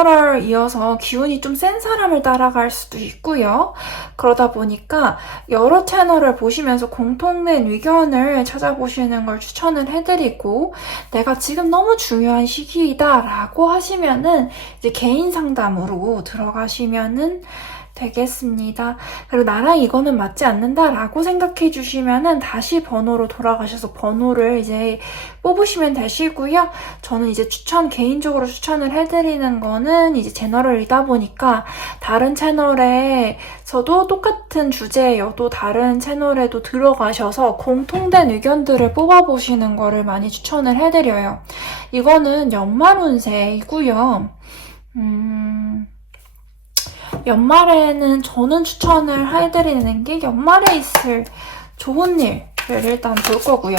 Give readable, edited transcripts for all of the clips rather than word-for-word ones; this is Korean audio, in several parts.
제너럴 이어서 기운이 좀 센 사람을 따라갈 수도 있고요. 그러다 보니까 여러 채널을 보시면서 공통된 의견을 찾아보시는 걸 추천을 해드리고, 내가 지금 너무 중요한 시기이다 라고 하시면은 이제 개인 상담으로 들어가시면은 되겠습니다. 그리고 나랑 이거는 맞지 않는다 라고 생각해 주시면은 다시 번호로 돌아가셔서 번호를 이제 뽑으시면 되시고요. 저는 이제 개인적으로 추천을 해드리는 거는 이제 제너럴이다 보니까 다른 채널에서도 똑같은 주제여도 다른 채널에도 들어가셔서 공통된 의견들을 뽑아보시는 거를 많이 추천을 해드려요. 이거는 연말 운세이고요. 연말에는 저는 추천을 해드리는 게 연말에 있을 좋은 일을 일단 볼 거고요.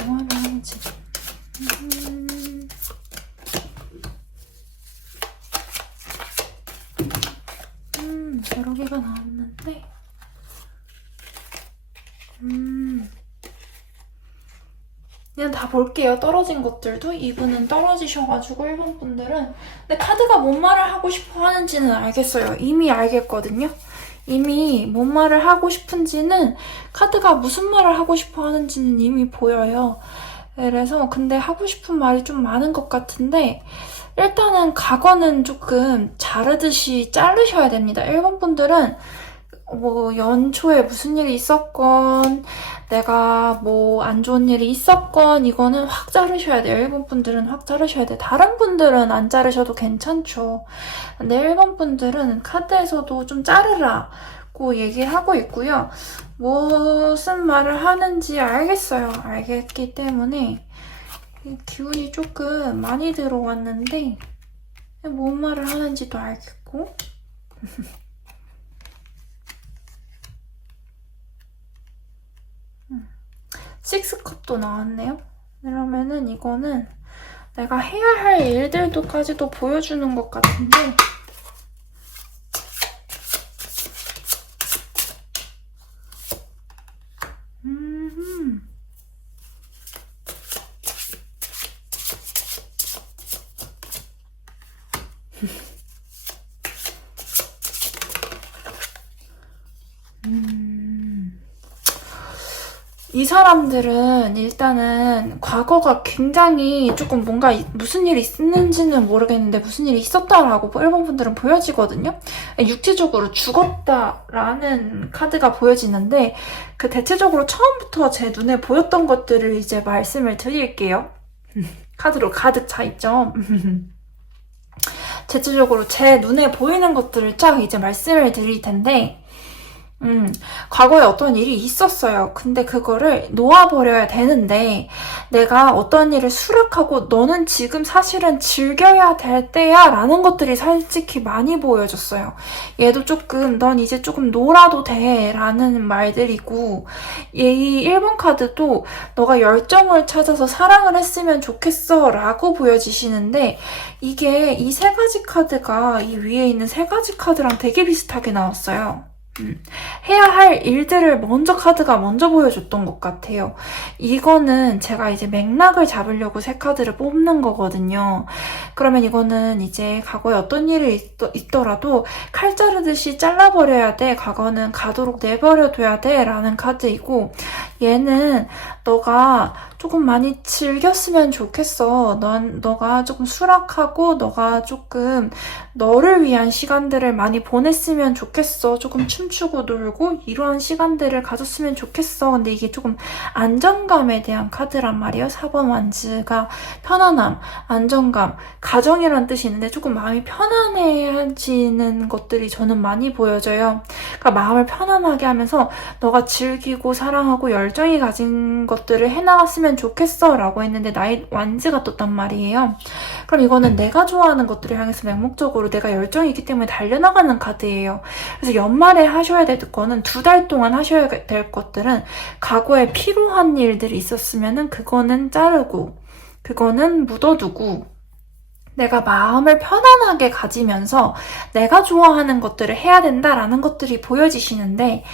연말에 하는지. 여러 개가 나왔는데. 그냥 다 볼게요. 떨어진 것들도. 이분은 떨어지셔가지고 1번 분들은. 근데 카드가 뭔 말을 하고 싶어 하는지는 알겠어요. 이미 알겠거든요. 이미 뭔 말을 하고 싶은지는, 카드가 무슨 말을 하고 싶어 하는지는 이미 보여요. 그래서 근데 하고 싶은 말이 좀 많은 것 같은데, 일단은 과거는 조금 자르듯이 자르셔야 됩니다. 1번 분들은 뭐 연초에 무슨 일이 있었건, 내가 뭐 안 좋은 일이 있었건, 이거는 확 자르셔야 돼요. 1번 분들은 확 자르셔야 돼요. 다른 분들은 안 자르셔도 괜찮죠. 근데 1번 분들은 카드에서도 좀 자르라고 얘기를 하고 있고요. 무슨 말을 하는지 알겠어요. 알겠기 때문에 기운이 조금 많이 들어왔는데 뭔 말을 하는지도 알겠고. 식스컵도 나왔네요. 그러면은 이거는 내가 해야 할 일들도까지도 보여주는 것 같은데, 이 사람들은 일단은 과거가 굉장히 조금 뭔가 무슨 일이 있는지는 모르겠는데 무슨 일이 있었다라고 1번 분들은 보여지거든요. 육체적으로 죽었다라는 카드가 보여지는데, 그 대체적으로 처음부터 제 눈에 보였던 것들을 이제 말씀을 드릴게요. 카드로 가득 차 있죠. 대체적으로 제 눈에 보이는 것들을 쫙 이제 말씀을 드릴 텐데, 과거에 어떤 일이 있었어요. 근데 그거를 놓아버려야 되는데, 내가 어떤 일을 수락하고 너는 지금 사실은 즐겨야 될 때야 라는 것들이 솔직히 많이 보여졌어요. 얘도 조금 넌 이제 조금 놀아도 돼 라는 말들이고, 이 1번 카드도 너가 열정을 찾아서 사랑을 했으면 좋겠어 라고 보여지시는데, 이게 이 세 가지 카드가 이 위에 있는 세 가지 카드랑 되게 비슷하게 나왔어요. 해야 할 일들을 카드가 먼저 보여줬던 것 같아요. 이거는 제가 이제 맥락을 잡으려고 세 카드를 뽑는 거거든요. 그러면 이거는 이제 과거에 어떤 일이 있더라도 칼 자르듯이 잘라버려야 돼. 과거는 가도록 내버려둬야 돼. 라는 카드이고, 얘는 너가 조금 많이 즐겼으면 좋겠어. 너가 조금 수락하고 너가 조금 너를 위한 시간들을 많이 보냈으면 좋겠어. 조금 춤추고 놀고 이런 시간들을 가졌으면 좋겠어. 근데 이게 조금 안정감에 대한 카드란 말이에요. 4번 완즈가 편안함, 안정감, 가정이란 뜻이 있는데 조금 마음이 편안해지는 것들이 저는 많이 보여져요. 그러니까 마음을 편안하게 하면서 너가 즐기고 사랑하고 열정이 가진 것들을 해나갔으면 좋겠어 라고 했는데 나의 완즈가 떴단 말이에요. 그럼 이거는 내가 좋아하는 것들을 향해서 맹목적으로 내가 열정이 있기 때문에 달려나가는 카드예요. 그래서 연말에 하셔야 될 거는 2달 동안 하셔야 될 것들은 과거에 필요한 일들이 있었으면은 그거는 자르고 그거는 묻어두고 내가 마음을 편안하게 가지면서 내가 좋아하는 것들을 해야 된다라는 것들이 보여지시는데,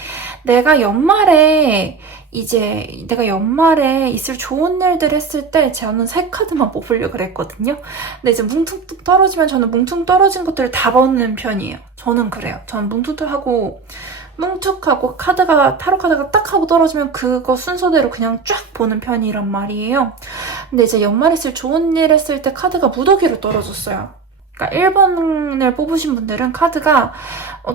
내가 연말에 있을 좋은 일들 했을 때 저는 새 카드만 뽑으려고 그랬거든요. 근데 이제 뭉퉁 떨어지면 저는 뭉퉁 떨어진 것들을 다 보는 편이에요. 저는 그래요. 저는 뭉툭하고 타로 카드가 딱 하고 떨어지면 그거 순서대로 그냥 쫙 보는 편이란 말이에요. 근데 이제 연말에 쓸 좋은 일 했을 때 카드가 무더기로 떨어졌어요. 그러니까 1번을 뽑으신 분들은 카드가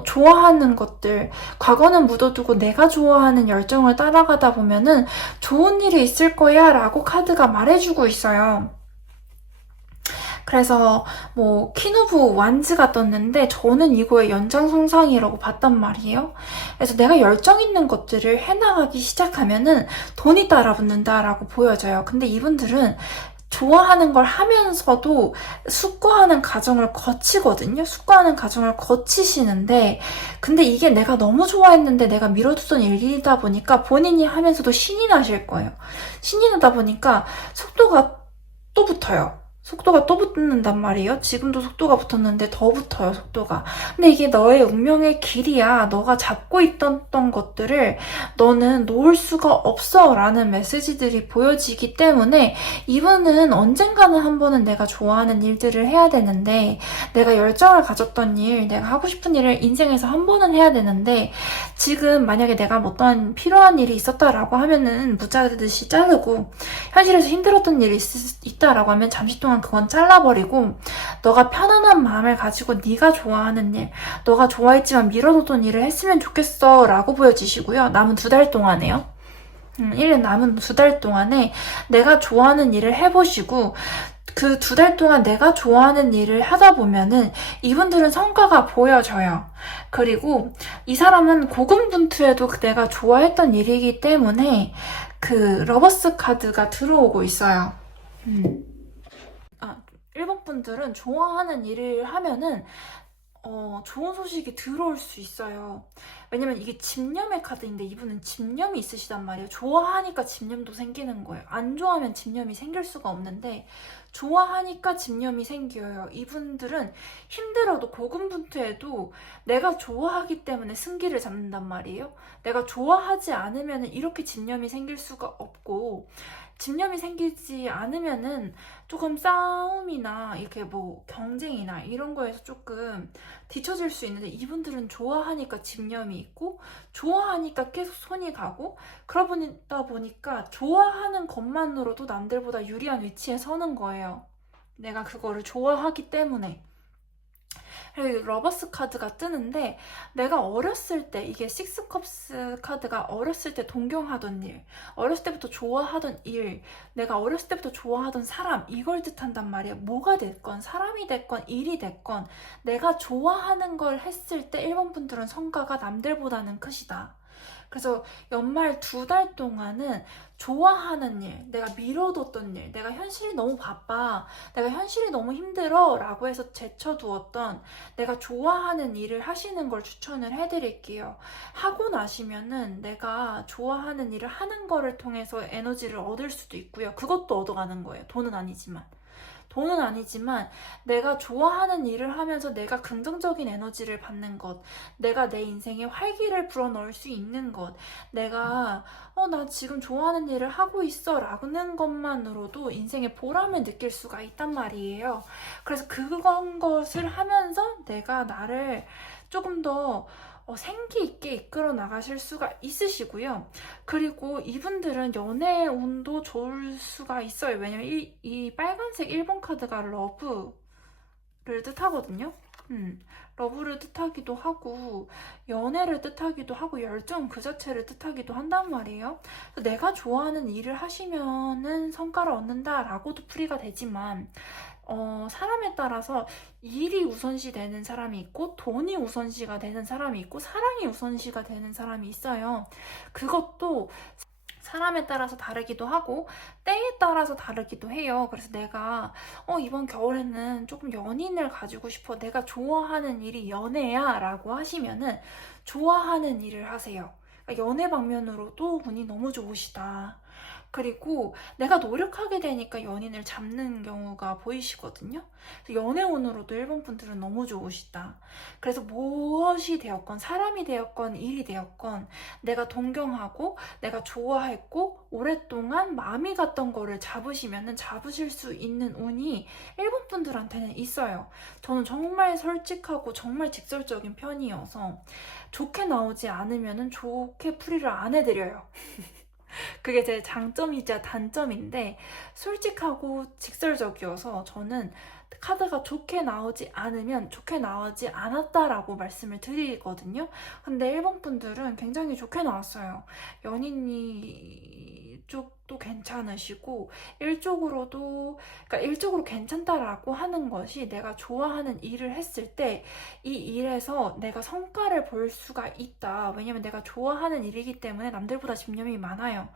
좋아하는 것들, 과거는 묻어두고 내가 좋아하는 열정을 따라가다 보면은 좋은 일이 있을 거야 라고 카드가 말해주고 있어요. 그래서 퀸 오브 완즈가 떴는데 저는 이거의 연장선상이라고 봤단 말이에요. 그래서 내가 열정 있는 것들을 해나가기 시작하면은 돈이 따라붙는다라고 보여져요. 근데 이분들은 좋아하는 걸 하면서도 숙고하는 과정을 거치거든요. 숙고하는 과정을 거치시는데, 근데 이게 내가 너무 좋아했는데 내가 미뤄두던 일이다 보니까 본인이 하면서도 신이 나실 거예요. 신이 나다 보니까 속도가 또 붙어요. 속도가 또 붙는단 말이에요. 지금도 속도가 붙었는데 더 붙어요, 속도가. 근데 이게 너의 운명의 길이야. 너가 잡고 있던 것들을 너는 놓을 수가 없어 라는 메시지들이 보여지기 때문에 이분은 언젠가는 한 번은 내가 좋아하는 일들을 해야 되는데, 내가 열정을 가졌던 일, 내가 하고 싶은 일을 인생에서 한 번은 해야 되는데, 지금 만약에 내가 어떤 필요한 일이 있었다라고 하면은 무자르듯이 자르고, 현실에서 힘들었던 일이 있다라고 하면 잠시 동안 그건 잘라버리고, 너가 편안한 마음을 가지고 네가 좋아하는 일, 너가 좋아했지만 미뤄뒀던 일을 했으면 좋겠어 라고 보여지시고요. 남은 2달 동안에요. 1년 남은 2달 동안에 내가 좋아하는 일을 해보시고, 그 2달 동안 내가 좋아하는 일을 하다 보면은 이분들은 성과가 보여져요. 그리고 이 사람은 고군분투해도 내가 좋아했던 일이기 때문에 그 러버스 카드가 들어오고 있어요. 1번 분들은 좋아하는 일을 하면은 좋은 소식이 들어올 수 있어요. 왜냐면 이게 집념의 카드인데 이분은 집념이 있으시단 말이에요. 좋아하니까 집념도 생기는 거예요. 안 좋아하면 집념이 생길 수가 없는데 좋아하니까 집념이 생겨요. 이분들은 힘들어도 고군분투해도 내가 좋아하기 때문에 승기를 잡는단 말이에요. 내가 좋아하지 않으면 이렇게 집념이 생길 수가 없고, 집념이 생기지 않으면은 조금 싸움이나 이렇게 경쟁이나 이런 거에서 조금 뒤처질 수 있는데, 이분들은 좋아하니까 집념이 있고 좋아하니까 계속 손이 가고, 그러다 보니까 좋아하는 것만으로도 남들보다 유리한 위치에 서는 거예요. 내가 그거를 좋아하기 때문에. 그리고 러버스 카드가 뜨는데, 내가 어렸을 때, 이게 식스컵스 카드가 어렸을 때 동경하던 일, 어렸을 때부터 좋아하던 일, 내가 어렸을 때부터 좋아하던 사람, 이걸 뜻한단 말이에요. 뭐가 됐건, 사람이 됐건, 일이 됐건 내가 좋아하는 걸 했을 때 1번 분들은 성과가 남들보다는 크시다. 그래서 연말 2달 동안은 좋아하는 일, 내가 미뤄뒀던 일, 내가 현실이 너무 바빠, 내가 현실이 너무 힘들어 라고 해서 제쳐두었던 내가 좋아하는 일을 하시는 걸 추천을 해드릴게요. 하고 나시면은 내가 좋아하는 일을 하는 거를 통해서 에너지를 얻을 수도 있고요. 그것도 얻어가는 거예요. 돈은 아니지만 내가 좋아하는 일을 하면서 내가 긍정적인 에너지를 받는 것, 내가 내 인생에 활기를 불어넣을 수 있는 것, 내가 나 지금 좋아하는 일을 하고 있어 라는 것만으로도 인생의 보람을 느낄 수가 있단 말이에요. 그래서 그런 것을 하면서 내가 나를 조금 더 생기 있게 이끌어 나가실 수가 있으시고요. 그리고 이분들은 연애 운도 좋을 수가 있어요. 왜냐면 이 빨간색 1번 카드가 러브를 뜻하거든요. 러브를 뜻하기도 하고 연애를 뜻하기도 하고 열정 그 자체를 뜻하기도 한단 말이에요. 내가 좋아하는 일을 하시면은 성과를 얻는다라고도 풀이가 되지만, 사람에 따라서 일이 우선시 되는 사람이 있고 돈이 우선시가 되는 사람이 있고 사랑이 우선시가 되는 사람이 있어요. 그것도 사람에 따라서 다르기도 하고 때에 따라서 다르기도 해요. 그래서 내가 이번 겨울에는 조금 연인을 가지고 싶어, 내가 좋아하는 일이 연애야 라고 하시면은 좋아하는 일을 하세요. 그러니까 연애 방면으로도 운이 너무 좋으시다. 그리고 내가 노력하게 되니까 연인을 잡는 경우가 보이시거든요. 연애운으로도 일본 분들은 너무 좋으시다. 그래서 무엇이 되었건 사람이 되었건 일이 되었건 내가 동경하고 내가 좋아했고 오랫동안 마음이 갔던 거를 잡으시면은 잡으실 수 있는 운이 일본 분들한테는 있어요. 저는 정말 솔직하고 정말 직설적인 편이어서 좋게 나오지 않으면은 좋게 풀이를 안 해드려요. 그게 제 장점이자 단점인데 솔직하고 직설적이어서 저는 카드가 좋게 나오지 않으면 좋게 나오지 않았다라고 말씀을 드리거든요. 근데 일본 분들은 굉장히 좋게 나왔어요. 연인이 쪽도 괜찮으시고 그러니까 일적으로 괜찮다라고 하는 것이 내가 좋아하는 일을 했을 때 이 일에서 내가 성과를 볼 수가 있다. 왜냐면 내가 좋아하는 일이기 때문에 남들보다 집념이 많아요.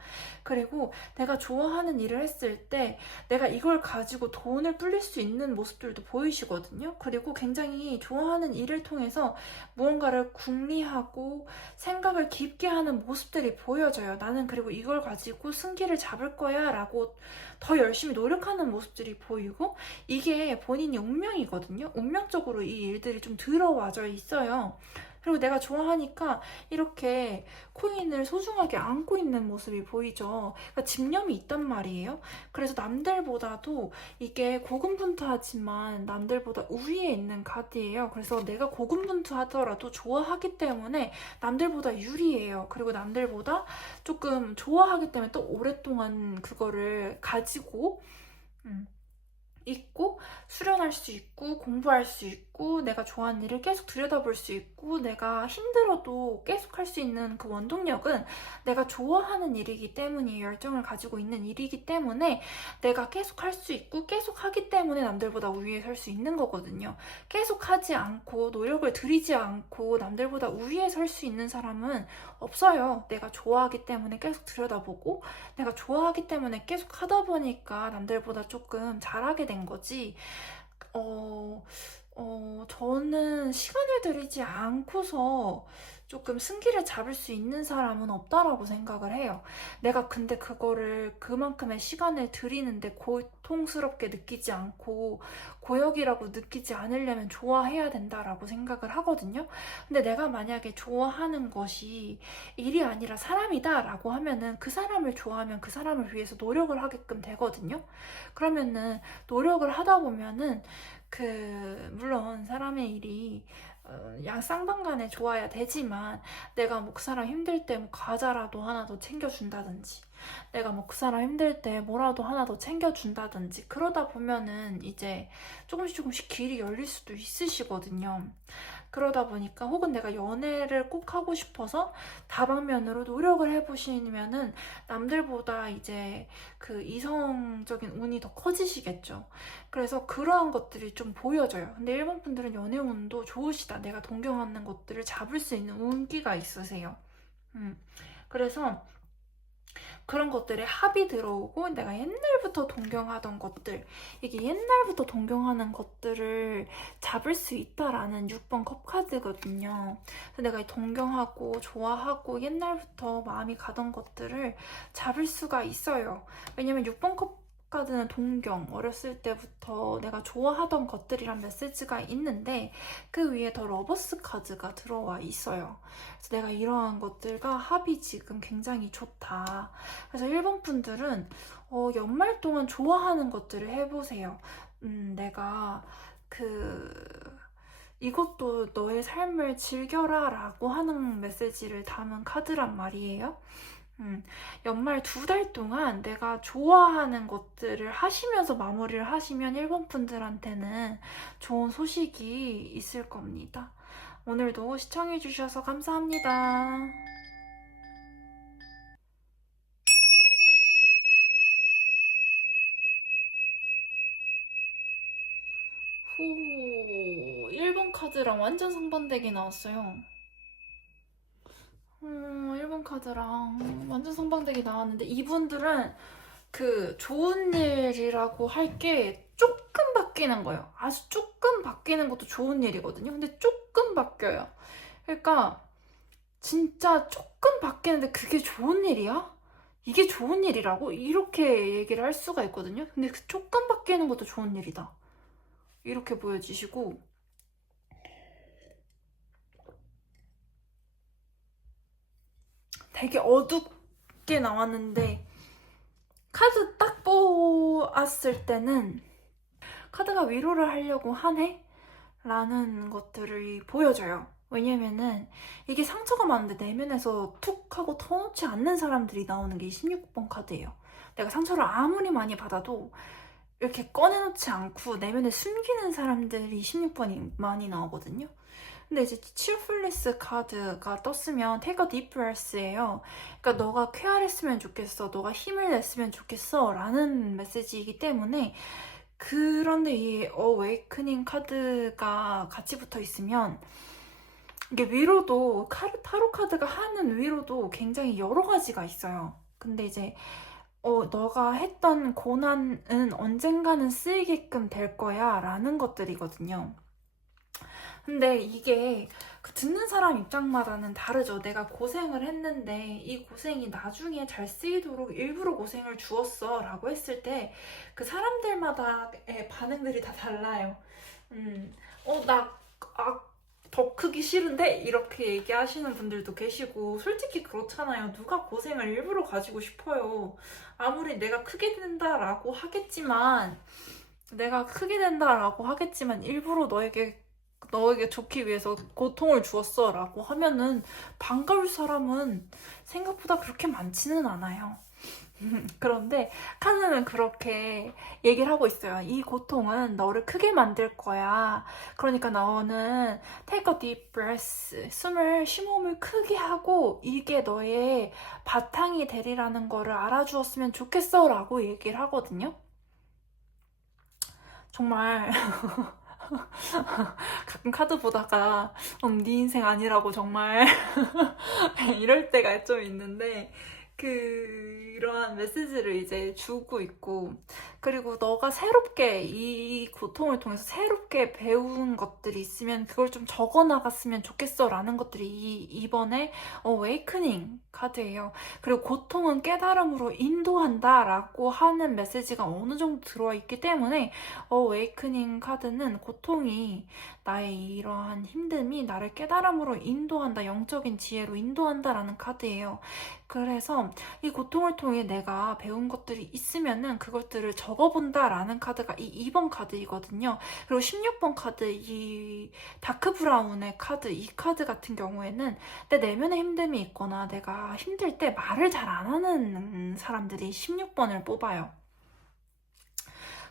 그리고 내가 좋아하는 일을 했을 때 내가 이걸 가지고 돈을 불릴 수 있는 모습들도 보이시거든요. 그리고 굉장히 좋아하는 일을 통해서 무언가를 궁리하고 생각을 깊게 하는 모습들이 보여져요. 나는 그리고 이걸 가지고 승기를 잡을 거야 라고 더 열심히 노력하는 모습들이 보이고 이게 본인이 운명이거든요. 운명적으로 이 일들이 좀 들어와져 있어요. 그리고 내가 좋아하니까 이렇게 코인을 소중하게 안고 있는 모습이 보이죠. 그러니까 집념이 있단 말이에요. 그래서 남들보다도 이게 고군분투하지만 남들보다 우위에 있는 카드예요. 그래서 내가 고군분투하더라도 좋아하기 때문에 남들보다 유리해요. 그리고 남들보다 조금 좋아하기 때문에 또 오랫동안 그거를 가지고 있고 수련할 수 있고 공부할 수 있고 내가 좋아하는 일을 계속 들여다볼 수 있고 내가 힘들어도 계속 할 수 있는 그 원동력은 내가 좋아하는 일이기 때문이에요. 열정을 가지고 있는 일이기 때문에 내가 계속 할 수 있고 계속 하기 때문에 남들보다 우위에 설 수 있는 거거든요. 계속 하지 않고 노력을 들이지 않고 남들보다 우위에 설 수 있는 사람은 없어요. 내가 좋아하기 때문에 계속 들여다보고 내가 좋아하기 때문에 계속 하다 보니까 남들보다 조금 잘하게 된 거지. 저는 시간을 들이지 않고서 조금 승기를 잡을 수 있는 사람은 없다라고 생각을 해요. 내가 근데 그거를 그만큼의 시간을 들이는데 고통스럽게 느끼지 않고 고역이라고 느끼지 않으려면 좋아해야 된다라고 생각을 하거든요. 근데 내가 만약에 좋아하는 것이 일이 아니라 사람이다라고 하면은 그 사람을 좋아하면 그 사람을 위해서 노력을 하게끔 되거든요. 그러면은 노력을 하다 보면은 물론 사람의 일이 양 쌍방간에 좋아야 되지만 내가 뭐 그 사람 힘들 때 뭐 과자라도 하나 더 챙겨준다든지 내가 뭐 그 사람 힘들 때 뭐라도 하나 더 챙겨준다든지 그러다 보면은 이제 조금씩 길이 열릴 수도 있으시거든요. 그러다 보니까 혹은 내가 연애를 꼭 하고 싶어서 다방면으로 노력을 해보시면은 남들보다 이제 그 이성적인 운이 더 커지시겠죠. 그래서 그러한 것들이 좀 보여져요. 근데 일본 분들은 연애 운도 좋으시다. 내가 동경하는 것들을 잡을 수 있는 운기가 있으세요. 그래서 그런 것들에 합이 들어오고 내가 옛날부터 동경하던 것들 이게 옛날부터 동경하는 것들을 잡을 수 있다라는 6번 컵 카드거든요. 그래서 내가 동경하고 좋아하고 옛날부터 마음이 가던 것들을 잡을 수가 있어요. 왜냐면 6번 컵 카드는 동경, 어렸을 때부터 내가 좋아하던 것들이란 메시지가 있는데 그 위에 더 러버스 카드가 들어와 있어요. 그래서 내가 이러한 것들과 합이 지금 굉장히 좋다. 그래서 일본 분들은 연말 동안 좋아하는 것들을 해보세요. 내가 이것도 너의 삶을 즐겨라 라고 하는 메시지를 담은 카드란 말이에요. 연말 2달 동안 내가 좋아하는 것들을 하시면서 마무리를 하시면 일본 분들한테는 좋은 소식이 있을 겁니다. 오늘도 시청해주셔서 감사합니다. 호, 1번 카드랑 완전 상반되게 나왔어요. 1번 카드랑 완전 상반되게 나왔는데 이분들은 좋은 일이라고 할 게 조금 바뀌는 거예요. 아주 조금 바뀌는 것도 좋은 일이거든요. 근데 조금 바뀌어요. 그러니까 진짜 조금 바뀌는데 그게 좋은 일이야? 이게 좋은 일이라고? 이렇게 얘기를 할 수가 있거든요. 근데 그 조금 바뀌는 것도 좋은 일이다. 이렇게 보여지시고, 되게 어둡게 나왔는데, 카드 딱 보았을 때는 카드가 위로를 하려고 하네? 라는 것들을 보여줘요. 왜냐면은 이게 상처가 많은데 내면에서 툭 하고 터놓지 않는 사람들이 나오는 게 16번 카드예요. 내가 상처를 아무리 많이 받아도 이렇게 꺼내놓지 않고 내면에 숨기는 사람들이 16번이 많이 나오거든요. 근데 이제 cheerfulness 카드가 떴으면 take a deep breath예요. 그러니까 너가 쾌활했으면 좋겠어, 너가 힘을 냈으면 좋겠어 라는 메시지이기 때문에, 그런데 이 awakening 카드가 같이 붙어 있으면 이게 위로도 타로 카드가 하는 위로도 굉장히 여러 가지가 있어요. 근데 이제 너가 했던 고난은 언젠가는 쓰이게끔 될 거야 라는 것들이거든요. 근데 이게 그 듣는 사람 입장마다는 다르죠. 내가 고생을 했는데 이 고생이 나중에 잘 쓰이도록 일부러 고생을 주었어 라고 했을 때 그 사람들마다의 반응들이 다 달라요. 더 크기 싫은데? 이렇게 얘기하시는 분들도 계시고, 솔직히 그렇잖아요. 누가 고생을 일부러 가지고 싶어요. 아무리 내가 크게 된다라고 하겠지만, 일부러 너에게 좋기 위해서 고통을 주었어 라고 하면은 반가울 사람은 생각보다 그렇게 많지는 않아요. 그런데 카드는 그렇게 얘기를 하고 있어요. 이 고통은 너를 크게 만들 거야. 그러니까 너는 take a deep breath. 심호흡을 크게 하고 이게 너의 바탕이 되리라는 거를 알아주었으면 좋겠어 라고 얘기를 하거든요. 정말 가끔 카드 보다가 네 인생 아니라고 정말 이럴 때가 좀 있는데, 그러한 메시지를 이제 주고 있고, 그리고 너가 새롭게 이 고통을 통해서 새롭게 배운 것들이 있으면 그걸 좀 적어 나갔으면 좋겠어 라는 것들이 이번에 awakening 카드예요. 그리고 고통은 깨달음으로 인도한다 라고 하는 메시지가 어느 정도 들어와 있기 때문에 awakening 카드는 고통이, 나의 이러한 힘듦이 나를 깨달음으로 인도한다, 영적인 지혜로 인도한다 라는 카드예요. 그래서 이 고통을 통해 내가 배운 것들이 있으면은 그것들을 적어본다 라는 카드가 이 2번 카드이거든요. 그리고 16번 카드, 이 다크 브라운의 카드, 이 카드 같은 경우에는 내 내면에 힘듦이 있거나 내가 힘들 때 말을 잘 안 하는 사람들이 16번을 뽑아요.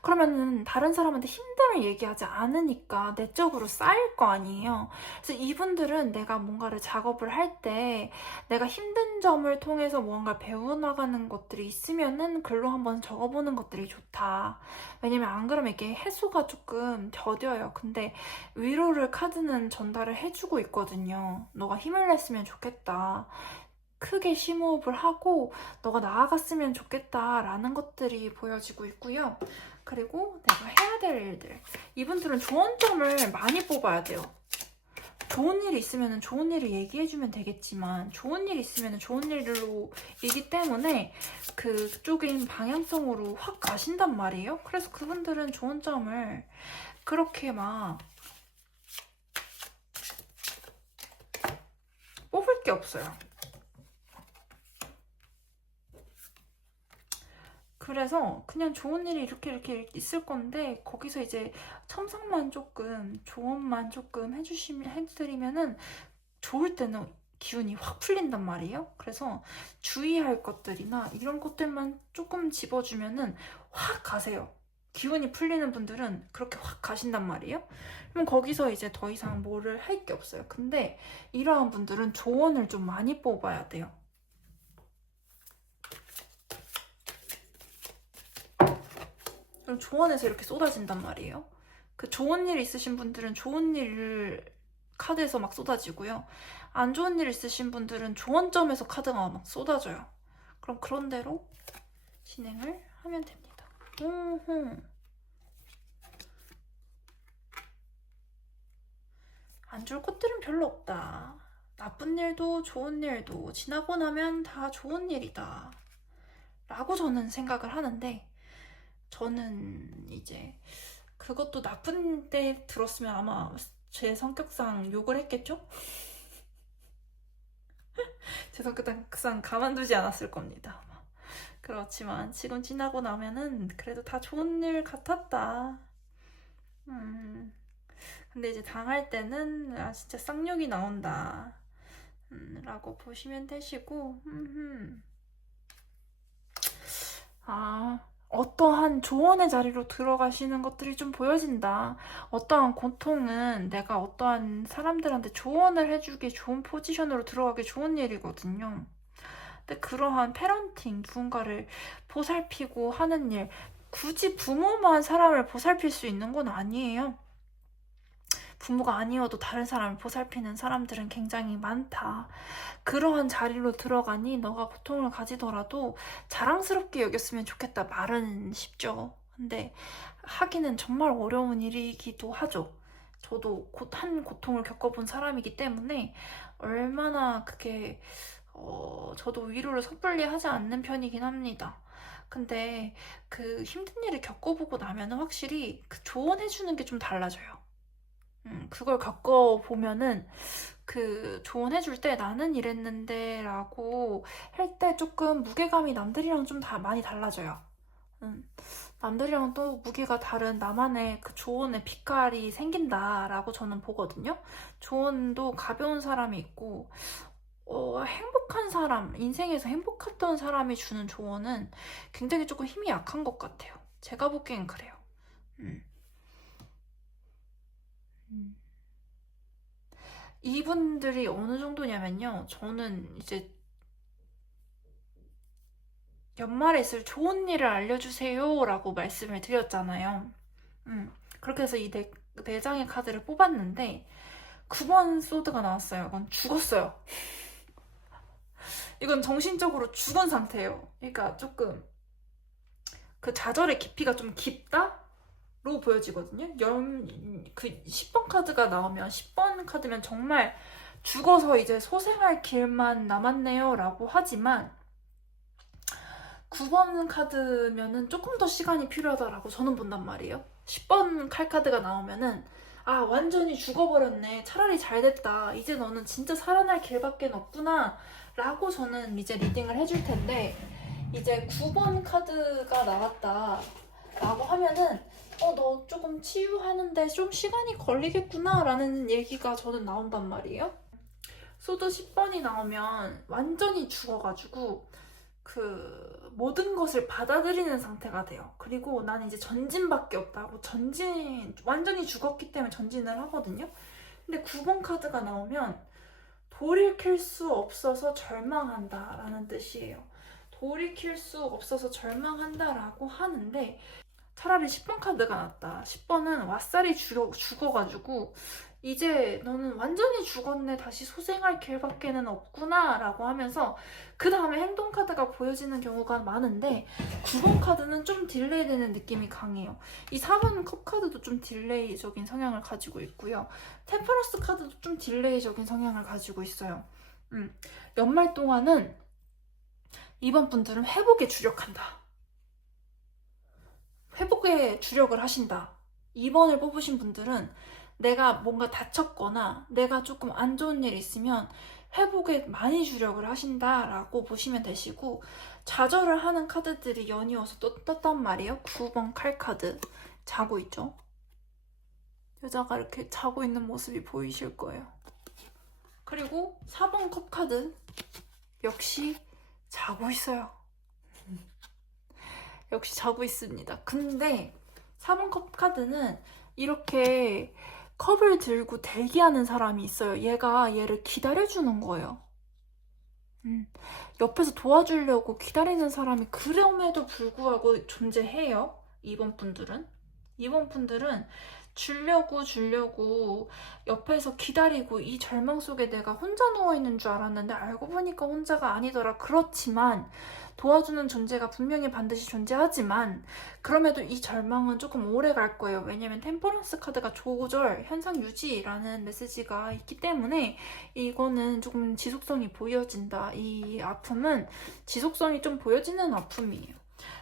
그러면은 다른 사람한테 힘듦을 얘기하지 않으니까 내적으로 쌓일 거 아니에요. 그래서 이분들은 내가 뭔가를 작업을 할 때 내가 힘든 점을 통해서 무언가를 배워나가는 것들이 있으면은 글로 한번 적어보는 것들이 좋다. 왜냐면 안 그러면 이게 해소가 조금 더뎌요. 근데 위로를 카드는 전달을 해주고 있거든요. 너가 힘을 냈으면 좋겠다. 크게 심호흡을 하고 너가 나아갔으면 좋겠다라는 것들이 보여지고 있고요. 그리고 내가 해야 될 일들. 이분들은 좋은 점을 많이 뽑아야 돼요. 좋은 일이 있으면 좋은 일을 얘기해주면 되겠지만, 좋은 일이 있으면 좋은 일로 이기 때문에 그쪽인 방향성으로 확 가신단 말이에요. 그래서 그분들은 좋은 점을 그렇게 막 뽑을 게 없어요. 그래서 그냥 좋은 일이 이렇게 있을 건데, 거기서 이제 첨삭만 조금, 조언만 조금 해드리면은 좋을 때는 기운이 확 풀린단 말이에요. 그래서 주의할 것들이나 이런 것들만 조금 집어주면은 확 가세요. 기운이 풀리는 분들은 그렇게 확 가신단 말이에요. 그럼 거기서 이제 더 이상 뭐를 할 게 없어요. 근데 이러한 분들은 조언을 좀 많이 뽑아야 돼요. 그럼 조언에서 이렇게 쏟아진단 말이에요. 그 좋은 일 있으신 분들은 좋은 일을 카드에서 막 쏟아지고요. 안 좋은 일 있으신 분들은 조언점에서 카드가 막 쏟아져요. 그럼 그런 대로 진행을 하면 됩니다. 안 좋을 것들은 별로 없다. 나쁜 일도 좋은 일도 지나고 나면 다 좋은 일이다. 라고 저는 생각을 하는데, 저는 이제 그것도 나쁜 데 들었으면 아마 제 성격상 욕을 했겠죠? 제 성격상 가만두지 않았을 겁니다. 아마. 그렇지만 지금 지나고 나면은 그래도 다 좋은 일 같았다. 근데 이제 당할 때는 진짜 쌍욕이 나온다. 라고 보시면 되시고, 어떠한 조언의 자리로 들어가시는 것들이 좀 보여진다. 어떠한 고통은 내가 어떠한 사람들한테 조언을 해주기 좋은 포지션으로 들어가기 좋은 일이거든요. 근데 그러한 패런팅, 누군가를 보살피고 하는 일, 굳이 부모만 사람을 보살필 수 있는 건 아니에요. 부모가 아니어도 다른 사람을 보살피는 사람들은 굉장히 많다. 그러한 자리로 들어가니 너가 고통을 가지더라도 자랑스럽게 여겼으면 좋겠다. 말은 쉽죠. 근데 하기는 정말 어려운 일이기도 하죠. 저도 한 고통을 겪어본 사람이기 때문에 얼마나 그게 저도 위로를 섣불리 하지 않는 편이긴 합니다. 근데 그 힘든 일을 겪어보고 나면은 확실히 그 조언해주는 게 좀 달라져요. 그걸 겪어보면은 그 조언해줄 때 나는 이랬는데 라고 할 때 조금 무게감이 남들이랑 좀 많이 달라져요. 남들이랑 또 무게가 다른 나만의 그 조언의 빛깔이 생긴다라고 저는 보거든요. 조언도 가벼운 사람이 있고 행복한 사람, 인생에서 행복했던 사람이 주는 조언은 굉장히 조금 힘이 약한 것 같아요. 제가 보기엔 그래요. 이분들이 어느 정도냐면요. 저는 이제 연말에 있을 좋은 일을 알려주세요 라고 말씀을 드렸잖아요. 그렇게 해서 이 네 장의 카드를 뽑았는데 9번 소드가 나왔어요. 이건 죽었어요. 이건 정신적으로 죽은 상태예요. 그러니까 조금 그 좌절의 깊이가 좀 깊다로 보여지거든요. 그 10번 카드가 나오면 10번 카드면 정말 죽어서 이제 소생할 길만 남았네요 라고 하지만 9번 카드면은 조금 더 시간이 필요하다라고 저는 본단 말이에요. 10번 칼카드가 나오면은 완전히 죽어버렸네. 차라리 잘 됐다. 이제 너는 진짜 살아날 길밖에 없구나 라고 저는 이제 리딩을 해줄 텐데, 이제 9번 카드가 나왔다 라고 하면은 너 조금 치유하는데 좀 시간이 걸리겠구나 라는 얘기가 저는 나온단 말이에요. 소드 10번이 나오면 완전히 죽어가지고 그 모든 것을 받아들이는 상태가 돼요. 그리고 나는 이제 전진밖에 없다고, 완전히 죽었기 때문에 전진을 하거든요. 근데 9번 카드가 나오면 돌이킬 수 없어서 절망한다 라는 뜻이에요. 돌이킬 수 없어서 절망한다라고 하는데, 차라리 10번 카드가 낫다. 10번은 왓살이 죽어가지고 이제 너는 완전히 죽었네. 다시 소생할 길밖에는 없구나 라고 하면서 그 다음에 행동 카드가 보여지는 경우가 많은데, 9번 카드는 좀 딜레이 되는 느낌이 강해요. 이 4번 컵 카드도 좀 딜레이적인 성향을 가지고 있고요. 템퍼런스 카드도 좀 딜레이적인 성향을 가지고 있어요. 연말 동안은 이번 분들은 회복에 주력한다. 회복에 주력을 하신다. 2번을 뽑으신 분들은 내가 뭔가 다쳤거나 내가 조금 안 좋은 일이 있으면 회복에 많이 주력을 하신다라고 보시면 되시고, 좌절을 하는 카드들이 연이어서 또 떴단 말이에요. 9번 칼카드 자고 있죠. 여자가 이렇게 자고 있는 모습이 보이실 거예요. 그리고 4번 컵 카드 역시 자고 있어요. 역시 자고 있습니다. 근데 4번 컵 카드는 이렇게 컵을 들고 대기하는 사람이 있어요. 얘가 얘를 기다려주는 거예요. 옆에서 도와주려고 기다리는 사람이 그럼에도 불구하고 존재해요. 2번 분들은. 이번 분들은 주려고 옆에서 기다리고 이 절망 속에 내가 혼자 누워있는 줄 알았는데 알고 보니까 혼자가 아니더라. 그렇지만 도와주는 존재가 분명히 반드시 존재하지만 그럼에도 이 절망은 조금 오래 갈 거예요. 왜냐면 템퍼런스 카드가 조절, 현상 유지라는 메시지가 있기 때문에 이거는 조금 지속성이 보여진다. 이 아픔은 지속성이 좀 보여지는 아픔이에요.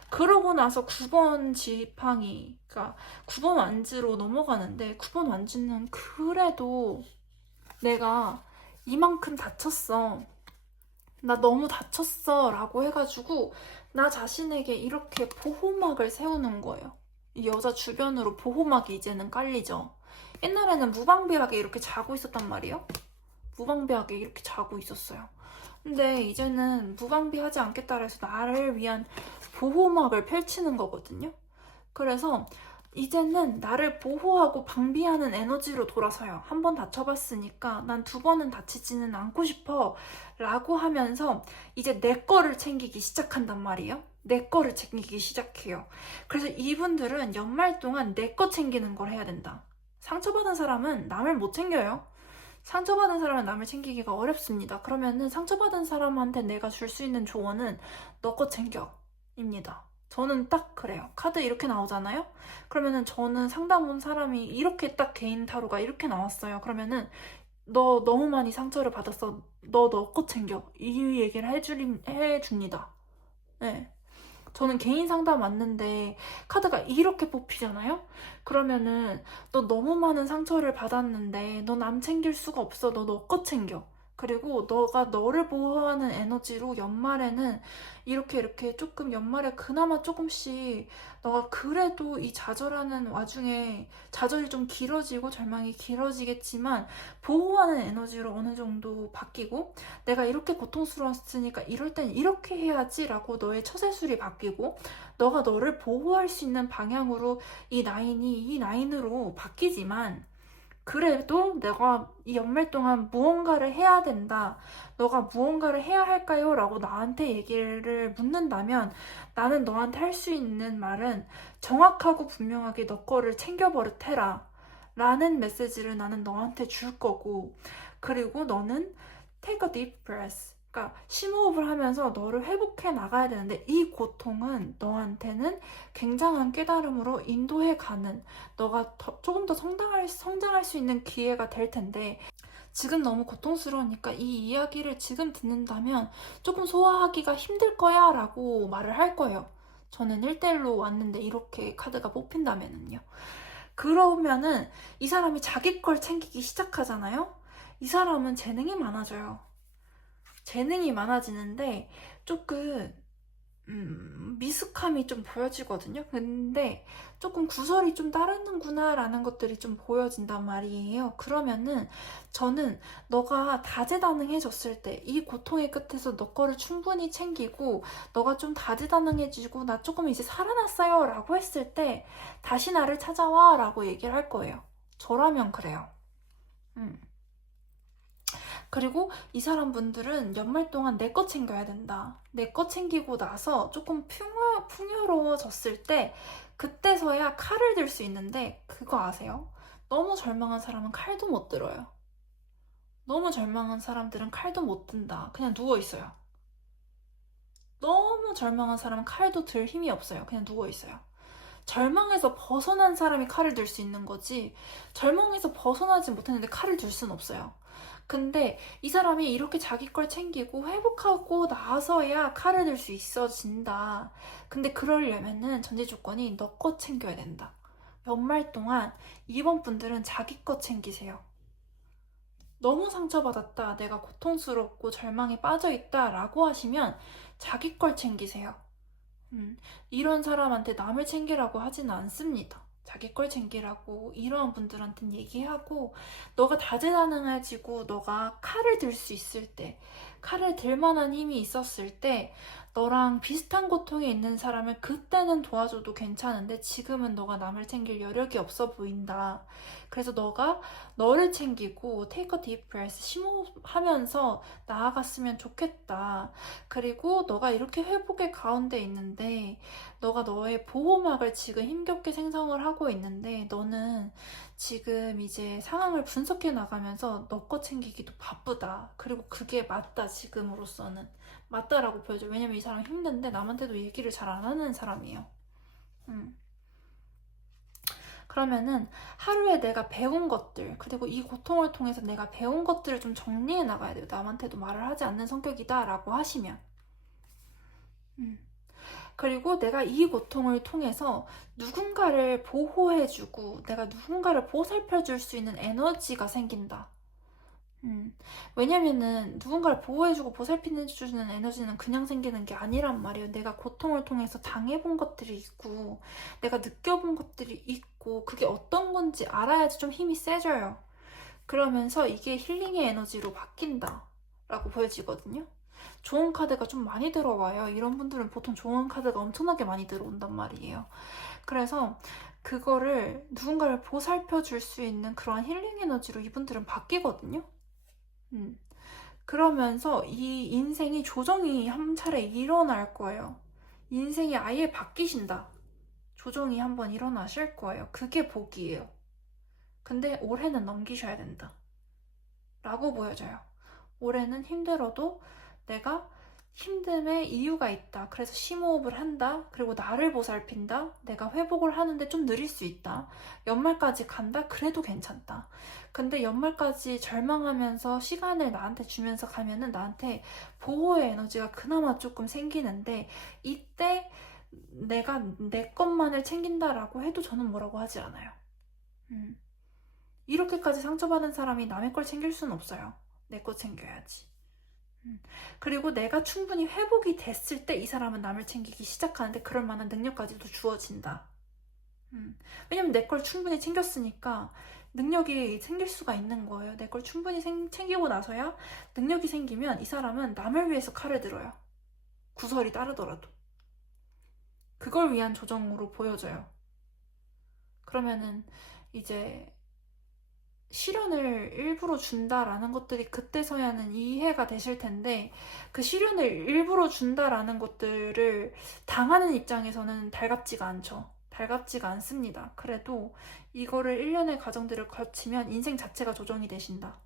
그러고 나서 9번 지팡이, 그러니까 9번 완즈로 넘어가는데 9번 완즈는 그래도 내가 이만큼 다쳤어. 나 너무 다쳤어. 라고 해가지고 나 자신에게 이렇게 보호막을 세우는 거예요. 이 여자 주변으로 보호막이 이제는 깔리죠. 옛날에는 무방비하게 이렇게 자고 있었단 말이에요. 무방비하게 이렇게 자고 있었어요. 근데 이제는 무방비하지 않겠다 해서 나를 위한 보호막을 펼치는 거거든요. 그래서 이제는 나를 보호하고 방비하는 에너지로 돌아서요. 한 번 다쳐봤으니까 난 두 번은 다치지는 않고 싶어 라고 하면서 이제 내 거를 챙기기 시작한단 말이에요. 내 거를 챙기기 시작해요. 그래서 이분들은 연말 동안 내 거 챙기는 걸 해야 된다. 상처받은 사람은 남을 못 챙겨요. 상처받은 사람은 남을 챙기기가 어렵습니다. 그러면은 상처받은 사람한테 내가 줄 수 있는 조언은 너 거 챙겨 입니다. 저는 딱 그래요. 카드 이렇게 나오잖아요? 그러면은 저는 상담 온 사람이 이렇게 딱 개인 타로가 이렇게 나왔어요. 그러면은 너 너무 많이 상처를 받았어. 너 거 챙겨. 이 얘기를 해줍니다. 네. 저는 개인 상담 왔는데 카드가 이렇게 뽑히잖아요? 그러면은 너 너무 많은 상처를 받았는데 너 남 챙길 수가 없어. 너 거 챙겨. 그리고 너가 너를 보호하는 에너지로 연말에는 이렇게 조금 연말에 그나마 조금씩 너가 그래도 이 좌절하는 와중에 좌절이 좀 길어지고 절망이 길어지겠지만 보호하는 에너지로 어느 정도 바뀌고 내가 이렇게 고통스러웠으니까 이럴 땐 이렇게 해야지 라고 너의 처세술이 바뀌고 너가 너를 보호할 수 있는 방향으로 이 라인으로 바뀌지만 그래도 내가 이 연말 동안 무언가를 해야 된다. 너가 무언가를 해야 할까요? 라고 나한테 얘기를 묻는다면 나는 너한테 할 수 있는 말은 정확하고 분명하게 너 거를 챙겨버릇해라. 라는 메시지를 나는 너한테 줄 거고 그리고 너는 take a deep breath. 그러니까 심호흡을 하면서 너를 회복해 나가야 되는데 이 고통은 너한테는 굉장한 깨달음으로 인도해 가는 너가 조금 더 성장할 수 있는 기회가 될 텐데 지금 너무 고통스러우니까 이 이야기를 지금 듣는다면 조금 소화하기가 힘들 거야 라고 말을 할 거예요. 저는 1대1로 왔는데 이렇게 카드가 뽑힌다면은요. 그러면은 이 사람이 자기 걸 챙기기 시작하잖아요. 이 사람은 재능이 많아져요. 재능이 많아지는데 조금 미숙함이 좀 보여지거든요. 근데 조금 구설이 좀 따르는구나 라는 것들이 좀 보여진단 말이에요. 그러면은 저는 너가 다재다능해졌을 때 이 고통의 끝에서 너 거를 충분히 챙기고 너가 좀 다재다능해지고 나 조금 이제 살아났어요 라고 했을 때 다시 나를 찾아와 라고 얘기를 할 거예요. 저라면 그래요. 그리고 이 사람분들은 연말 동안 내 거 챙겨야 된다. 내 거 챙기고 나서 조금 풍요로워졌을 때 그때서야 칼을 들 수 있는데 그거 아세요? 너무 절망한 사람은 칼도 못 들어요. 너무 절망한 사람들은 칼도 못 든다. 그냥 누워있어요. 너무 절망한 사람은 칼도 들 힘이 없어요. 그냥 누워있어요. 절망에서 벗어난 사람이 칼을 들 수 있는 거지 절망에서 벗어나지 못했는데 칼을 들 수는 없어요. 근데 이 사람이 이렇게 자기 걸 챙기고 회복하고 나서야 칼을 들 수 있어진다. 근데 그러려면은 전제 조건이 너 거 챙겨야 된다. 연말 동안 이번 분들은 자기 거 챙기세요. 너무 상처받았다. 내가 고통스럽고 절망에 빠져있다. 라고 하시면 자기 걸 챙기세요. 이런 사람한테 남을 챙기라고 하지는 않습니다. 자기 걸 챙기라고 이러한 분들한테는 얘기하고 너가 다재다능해지고 너가 칼을 들 수 있을 때 칼을 들 만한 힘이 있었을 때 너랑 비슷한 고통에 있는 사람을 그때는 도와줘도 괜찮은데 지금은 너가 남을 챙길 여력이 없어 보인다. 그래서 너가 너를 챙기고 take a deep breath, 심호흡하면서 나아갔으면 좋겠다. 그리고 너가 이렇게 회복의 가운데 있는데 너가 너의 보호막을 지금 힘겹게 생성을 하고 있는데 너는 지금 이제 상황을 분석해 나가면서 너 거 챙기기도 바쁘다. 그리고 그게 맞다, 지금으로서는. 맞다라고 보여줘. 왜냐면 이 사람 힘든데 남한테도 얘기를 잘 안 하는 사람이에요. 그러면은 하루에 내가 배운 것들, 그리고 이 고통을 통해서 내가 배운 것들을 좀 정리해 나가야 돼요. 남한테도 말을 하지 않는 성격이다 라고 하시면. 그리고 내가 이 고통을 통해서 누군가를 보호해주고 내가 누군가를 보살펴줄 수 있는 에너지가 생긴다. 왜냐면은 누군가를 보호해주고 보살펴주는 에너지는 그냥 생기는 게 아니란 말이에요. 내가 고통을 통해서 당해본 것들이 있고 내가 느껴본 것들이 있고 그게 어떤 건지 알아야지 좀 힘이 세져요. 그러면서 이게 힐링의 에너지로 바뀐다 라고 보여지거든요. 좋은 카드가 좀 많이 들어와요. 이런 분들은 보통 좋은 카드가 엄청나게 많이 들어온단 말이에요. 그래서 그거를 누군가를 보살펴 줄 수 있는 그러한 힐링 에너지로 이분들은 바뀌거든요. 그러면서 이 인생이 조정이 한 차례 일어날 거예요. 인생이 아예 바뀌신다. 조정이 한번 일어나실 거예요. 그게 복이에요. 근데 올해는 넘기셔야 된다. 라고 보여져요. 올해는 힘들어도 내가 힘듦에 이유가 있다. 그래서 심호흡을 한다. 그리고 나를 보살핀다. 내가 회복을 하는데 좀 느릴 수 있다. 연말까지 간다. 그래도 괜찮다. 근데 연말까지 절망하면서 시간을 나한테 주면서 가면은 나한테 보호의 에너지가 그나마 조금 생기는데 이때 내가 내 것만을 챙긴다라고 해도 저는 뭐라고 하지 않아요. 이렇게까지 상처받은 사람이 남의 걸 챙길 수는 없어요. 내 거 챙겨야지. 그리고 내가 충분히 회복이 됐을 때 이 사람은 남을 챙기기 시작하는데 그럴 만한 능력까지도 주어진다. 왜냐면 내 걸 충분히 챙겼으니까 능력이 생길 수가 있는 거예요. 내 걸 충분히 챙기고 나서야 능력이 생기면 이 사람은 남을 위해서 칼을 들어요. 구설이 따르더라도. 그걸 위한 조정으로 보여져요. 그러면은 이제 시련을 일부러 준다라는 것들이 그때서야는 이해가 되실 텐데 그 시련을 일부러 준다라는 것들을 당하는 입장에서는 달갑지가 않죠. 달갑지가 않습니다. 그래도 이거를 1년의 과정들을 거치면 인생 자체가 조정이 되신다.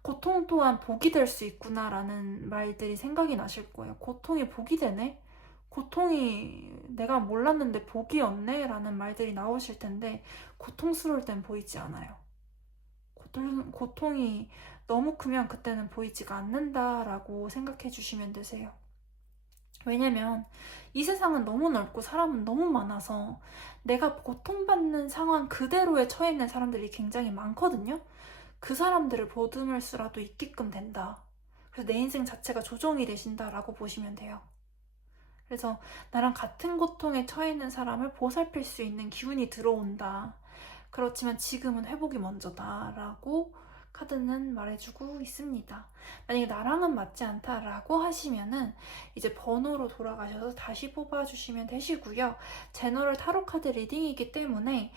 고통 또한 복이 될 수 있구나라는 말들이 생각이 나실 거예요. 고통이 복이 되네? 고통이 내가 몰랐는데 복이었네? 라는 말들이 나오실 텐데 고통스러울 땐 보이지 않아요. 고통이 너무 크면 그때는 보이지가 않는다라고 생각해 주시면 되세요. 왜냐면 이 세상은 너무 넓고 사람은 너무 많아서 내가 고통받는 상황 그대로에 처해 있는 사람들이 굉장히 많거든요. 그 사람들을 보듬을 수라도 있게끔 된다. 그래서 내 인생 자체가 조정이 되신다라고 보시면 돼요. 그래서 나랑 같은 고통에 처해 있는 사람을 보살필 수 있는 기운이 들어온다. 그렇지만 지금은 회복이 먼저다 라고 카드는 말해주고 있습니다. 만약에 나랑은 맞지 않다라고 하시면은 이제 번호로 돌아가셔서 다시 뽑아주시면 되시고요. 제너럴 타로 카드 리딩이기 때문에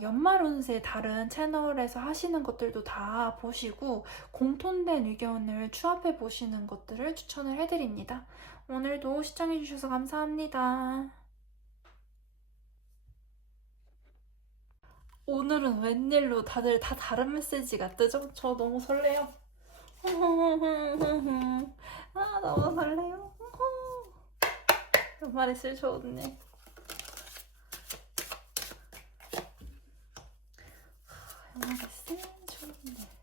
연말 운세 다른 채널에서 하시는 것들도 다 보시고 공통된 의견을 추합해 보시는 것들을 추천을 해드립니다. 오늘도 시청해주셔서 감사합니다. 오늘은 웬일로 다들 다 다른 메시지가 뜨죠? 저 너무 설레요. 아, 너무 설레요. 연말에 쓸 좋네. 연말에 쓸 좋네.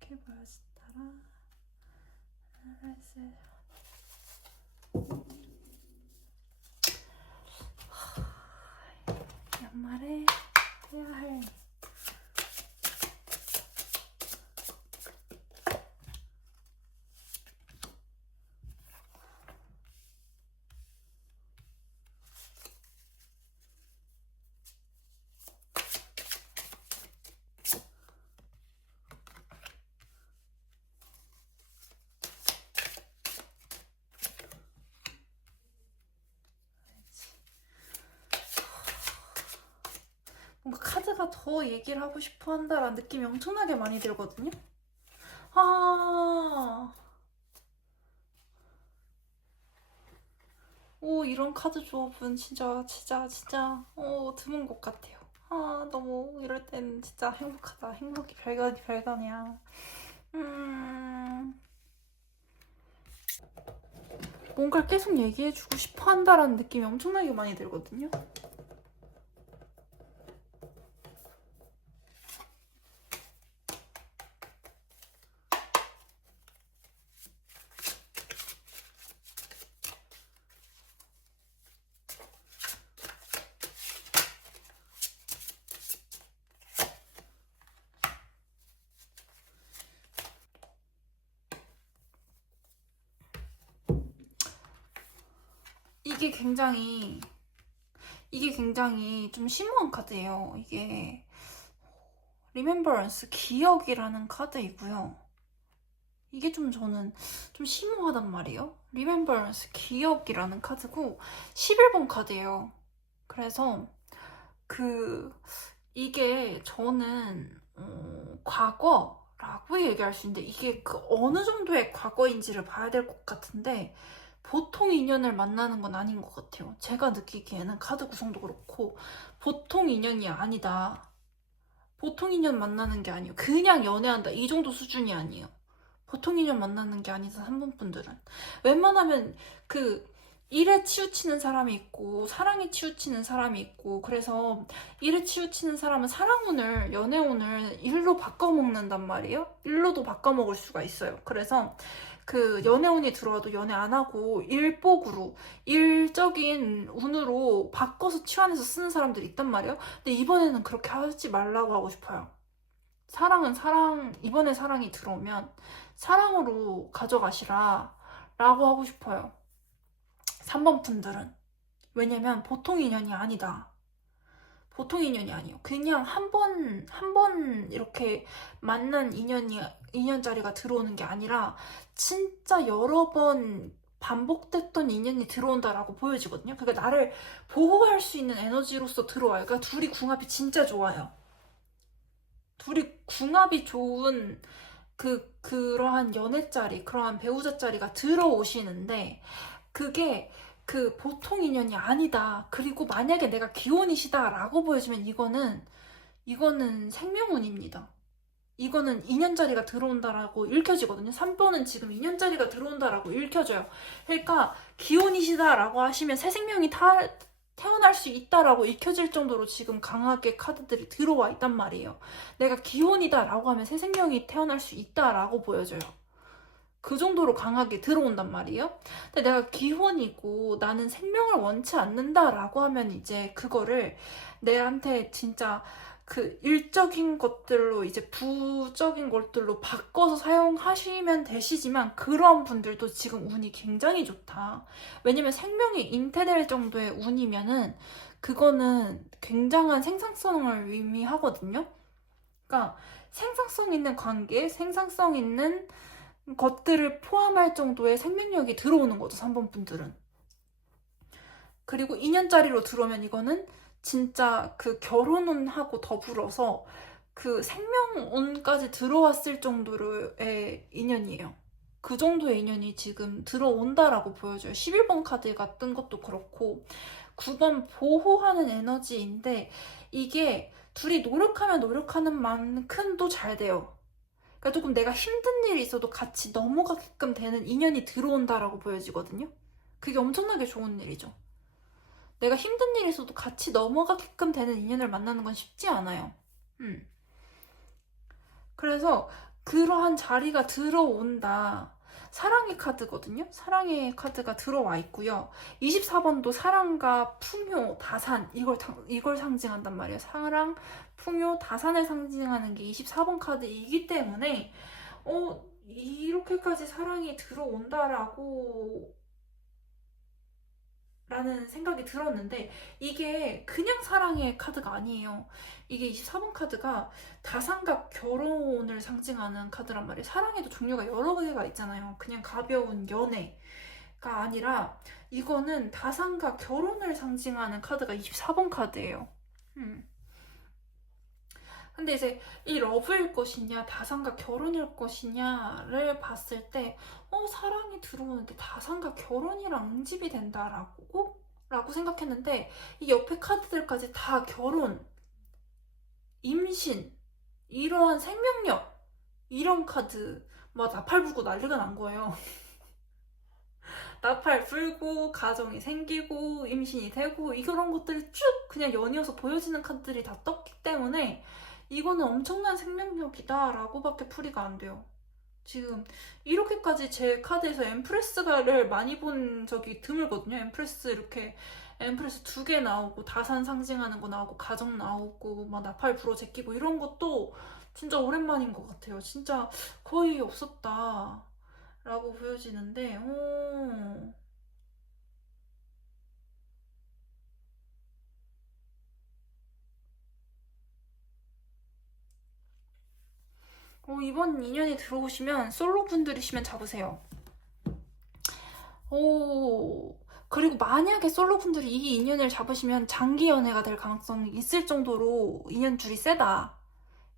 이렇게 보여진다라. 연말에 해야 할 카드가 더 얘기를 하고 싶어 한다라는 느낌이 엄청나게 많이 들거든요. 아, 오, 이런 카드 조합은 진짜, 드문 것 같아요. 아, 너무 이럴 땐 진짜 행복하다. 행복이 별거니 별거냐. 음, 뭔가를 계속 얘기해주고 싶어 한다라는 느낌이 엄청나게 많이 들거든요. 이게 굉장히 좀 심오한 카드예요. 이게 리멤버런스, 기억이라는 카드이고요. 이게 저는 좀 심오하단 말이에요. 리멤버런스, 기억이라는 카드고 11번 카드예요. 그래서 이게 저는 과거라고 얘기할 수 있는데 이게 어느 정도의 과거인지를 봐야 될 것 같은데 보통 인연을 만나는 건 아닌 것 같아요. 제가 느끼기에는 카드 구성도 그렇고 보통 인연이 아니다. 보통 인연 만나는 게 아니에요. 그냥 연애한다. 이 정도 수준이 아니에요. 보통 인연 만나는 게 아니다. 3번 분들은. 웬만하면 일에 치우치는 사람이 있고 사랑에 치우치는 사람이 있고 그래서 일에 치우치는 사람은 사랑운을 연애운을 일로 바꿔먹는단 말이에요. 일로도 바꿔먹을 수가 있어요. 그래서 연애운이 들어와도 연애 안 하고 일복으로 일적인 운으로 바꿔서 치환해서 쓰는 사람들이 있단 말이에요. 근데 이번에는 그렇게 하지 말라고 하고 싶어요. 사랑은 이번에 사랑이 들어오면 사랑으로 가져가시라 라고 하고 싶어요. 3번 분들은. 왜냐면 보통 인연이 아니다. 보통 인연이 아니에요. 그냥 한 번 이렇게 만난 인연자리가 들어오는 게 아니라 진짜 여러 번 반복됐던 인연이 들어온다라고 보여지거든요. 그러니까 나를 보호할 수 있는 에너지로서 들어와요. 그러니까 둘이 궁합이 진짜 좋아요. 둘이 궁합이 좋은 그러한 연애자리, 그러한 배우자자리가 들어오시는데 그게 보통 인연이 아니다. 그리고 만약에 내가 기혼이시다라고 보여지면 이거는 생명운입니다. 이거는 2년짜리가 들어온다라고 읽혀지거든요. 3번은 지금 2년짜리가 들어온다라고 읽혀져요. 그러니까 기혼이시다라고 하시면 새 생명이 태어날 수 있다라고 읽혀질 정도로 지금 강하게 카드들이 들어와 있단 말이에요. 내가 기혼이다라고 하면 새 생명이 태어날 수 있다라고 보여져요. 그 정도로 강하게 들어온단 말이에요. 근데 내가 기혼이고 나는 생명을 원치 않는다라고 하면 이제 그거를 내한테 진짜 일적인 것들로 이제 부적인 것들로 바꿔서 사용하시면 되시지만 그런 분들도 지금 운이 굉장히 좋다. 왜냐면 생명이 잉태될 정도의 운이면은 그거는 굉장한 생산성을 의미하거든요. 그러니까 생산성 있는 관계, 생산성 있는 것들을 포함할 정도의 생명력이 들어오는 거죠, 3번 분들은. 그리고 2년짜리로 들어오면 이거는 진짜 결혼운하고 더불어서 생명운까지 들어왔을 정도의 인연이에요. 그 정도의 인연이 지금 들어온다라고 보여줘요. 11번 카드가 뜬 것도 그렇고 9번 보호하는 에너지인데 이게 둘이 노력하면 노력하는 만큼 또 잘 돼요. 그러니까 조금 내가 힘든 일이 있어도 같이 넘어가게끔 되는 인연이 들어온다라고 보여지거든요. 그게 엄청나게 좋은 일이죠. 내가 힘든 일이 있어도 같이 넘어가게끔 되는 인연을 만나는 건 쉽지 않아요. 그래서 그러한 자리가 들어온다. 사랑의 카드거든요. 사랑의 카드가 들어와 있고요. 24번도 사랑과 풍요, 다산 이걸 상징한단 말이에요. 사랑, 풍요, 다산을 상징하는 게 24번 카드이기 때문에 이렇게까지 사랑이 들어온다라고 라는 생각이 들었는데 이게 그냥 사랑의 카드가 아니에요. 이게 24번 카드가 다산과 결혼을 상징하는 카드란 말이에요. 사랑에도 종류가 여러 개가 있잖아요. 그냥 가벼운 연애가 아니라 이거는 다산과 결혼을 상징하는 카드가 24번 카드예요. 근데 이제 이 러브일 것이냐, 다산과 결혼일 것이냐를 봤을 때, 사랑이 들어오는데 다산과 결혼이랑 응집이 된다라고 생각했는데, 이 옆에 카드들까지 다 결혼, 임신, 이러한 생명력, 이런 카드, 막 나팔 불고 난리가 난 거예요. 나팔 불고, 가정이 생기고, 임신이 되고, 이런 것들이 쭉 그냥 연이어서 보여지는 카드들이 다 떴기 때문에, 이거는 엄청난 생명력이다라고밖에 풀이가 안 돼요. 지금 이렇게까지 제 카드에서 엠프레스가를 많이 본 적이 드물거든요. 엠프레스 2개 나오고 다산 상징하는 거 나오고 가정 나오고 막 나팔 불어 제끼고 이런 것도 진짜 오랜만인 것 같아요. 진짜 거의 없었다라고 보여지는데 이번 인연이 들어오시면 솔로분들이시면 잡으세요. 그리고 만약에 솔로분들이 이 인연을 잡으시면 장기 연애가 될 가능성이 있을 정도로 인연줄이 세다.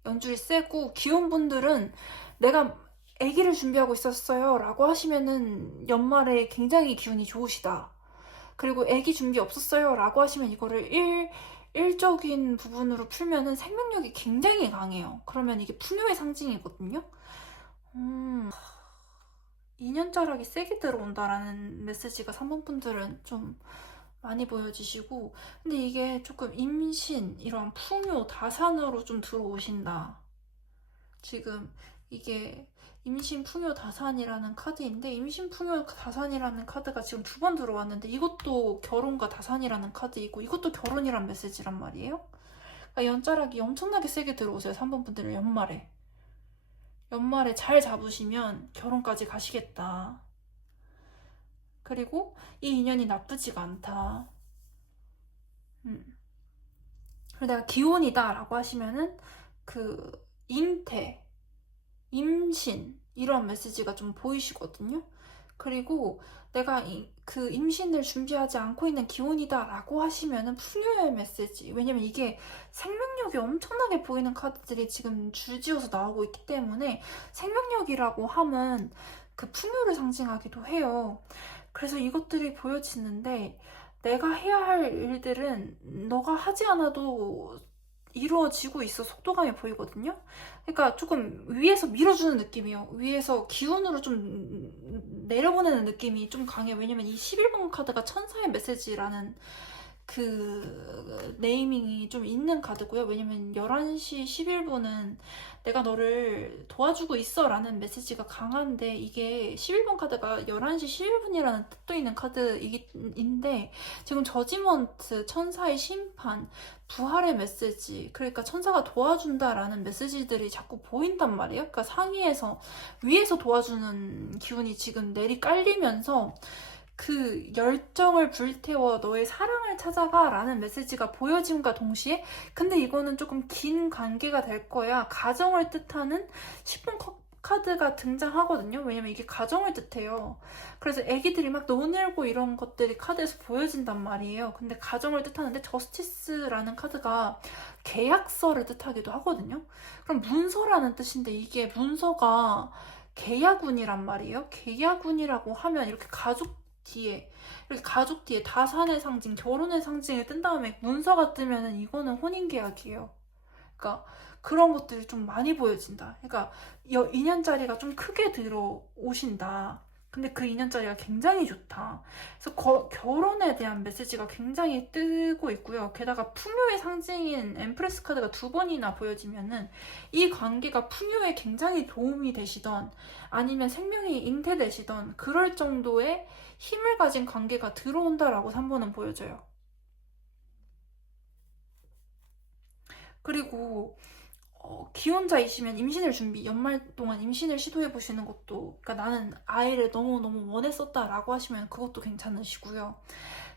연줄이 세고, 귀여운 분들은 내가 아기를 준비하고 있었어요 라고 하시면은 연말에 굉장히 기운이 좋으시다. 그리고 아기 준비 없었어요 라고 하시면 이거를 일적인 부분으로 풀면은 생명력이 굉장히 강해요. 그러면 이게 풍요의 상징이거든요. 2년짜락이 세게 들어온다라는 메시지가 3번 분들은 좀 많이 보여지시고, 근데 이게 조금 임신, 이런 풍요, 다산으로 좀 들어오신다. 지금 이게 임신, 풍요, 다산이라는 카드인데, 임신, 풍요, 다산이라는 카드가 지금 2번 들어왔는데, 이것도 결혼과 다산이라는 카드이고, 이것도 결혼이란 메시지란 말이에요. 그러니까 연자락이 엄청나게 세게 들어오세요. 3번 분들은 연말에 잘 잡으시면 결혼까지 가시겠다. 그리고 이 인연이 나쁘지가 않다. 그리고 내가 기혼이다 라고 하시면은 그 잉태, 임신 이런 메시지가 좀 보이시거든요. 그리고 내가 그 임신을 준비하지 않고 있는 기혼이다 라고 하시면은 풍요의 메시지. 왜냐면 이게 생명력이 엄청나게 보이는 카드들이 지금 줄지어서 나오고 있기 때문에 생명력이라고 하면 그 풍요를 상징하기도 해요. 그래서 이것들이 보여지는데 내가 해야 할 일들은 너가 하지 않아도 이루어지고 있어 속도감이 보이거든요. 그러니까 조금 위에서 밀어주는 느낌이에요. 위에서 기운으로 좀 내려보내는 느낌이 좀 강해요. 왜냐면 이 11번 카드가 천사의 메시지라는 그 네이밍이 좀 있는 카드고요. 왜냐면 11시 11분은 내가 너를 도와주고 있어 라는 메시지가 강한데, 이게 11번 카드가 11시 11분이라는 뜻도 있는 카드인데, 지금 저지먼트, 천사의 심판, 부활의 메시지, 그러니까 천사가 도와준다라는 메시지들이 자꾸 보인단 말이에요. 그러니까 상위에서 위에서 도와주는 기운이 지금 내리깔리면서 그 열정을 불태워 너의 사랑을 찾아가 라는 메시지가 보여짐과 동시에, 근데 이거는 조금 긴 관계가 될 거야, 가정을 뜻하는 10번 카드가 등장하거든요. 왜냐면 이게 가정을 뜻해요. 그래서 애기들이 막 노늘고 이런 것들이 카드에서 보여진단 말이에요. 근데 가정을 뜻하는데 저스티스라는 카드가 계약서를 뜻하기도 하거든요. 그럼 문서라는 뜻인데 이게 문서가 계약운이란 말이에요. 계약운이라고 하면 이렇게 가족 뒤에 다산의 상징, 결혼의 상징이 뜬 다음에 문서가 뜨면은 이거는 혼인계약이에요. 그러니까 그런 것들이 좀 많이 보여진다. 그러니까 2년짜리가 좀 크게 들어오신다. 근데 그 2년짜리가 굉장히 좋다. 그래서 결혼에 대한 메시지가 굉장히 뜨고 있고요. 게다가 풍요의 상징인 엠프레스 카드가 2번이나 보여지면은 이 관계가 풍요에 굉장히 도움이 되시던, 아니면 생명이 잉태되시던 그럴 정도의 힘을 가진 관계가 들어온다라고 3번은 보여져요. 그리고 기혼자이시면 연말 동안 임신을 시도해보시는 것도, 그러니까 나는 아이를 너무너무 원했었다라고 하시면 그것도 괜찮으시고요.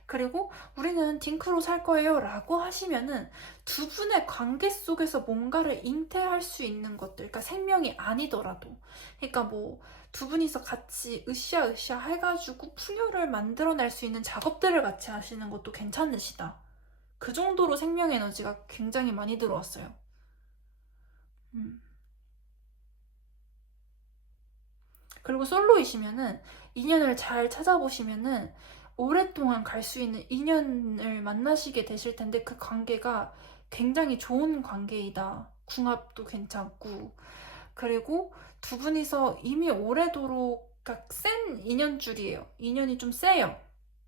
그리고 우리는 딩크로 살 거예요 라고 하시면은 두 분의 관계 속에서 뭔가를 잉태할 수 있는 것들, 그러니까 생명이 아니더라도, 그러니까 뭐 두 분이서 같이 으쌰으쌰 해가지고 풍요를 만들어낼 수 있는 작업들을 같이 하시는 것도 괜찮으시다. 그 정도로 생명 에너지가 굉장히 많이 들어왔어요. 음. 그리고 솔로이시면은 인연을 잘 찾아보시면은 오랫동안 갈 수 있는 인연을 만나시게 되실 텐데 그 관계가 굉장히 좋은 관계이다. 궁합도 괜찮고. 그리고 두 분이서 이미 오래도록 그러니까 센 인연줄이에요. 인연이 좀 세요.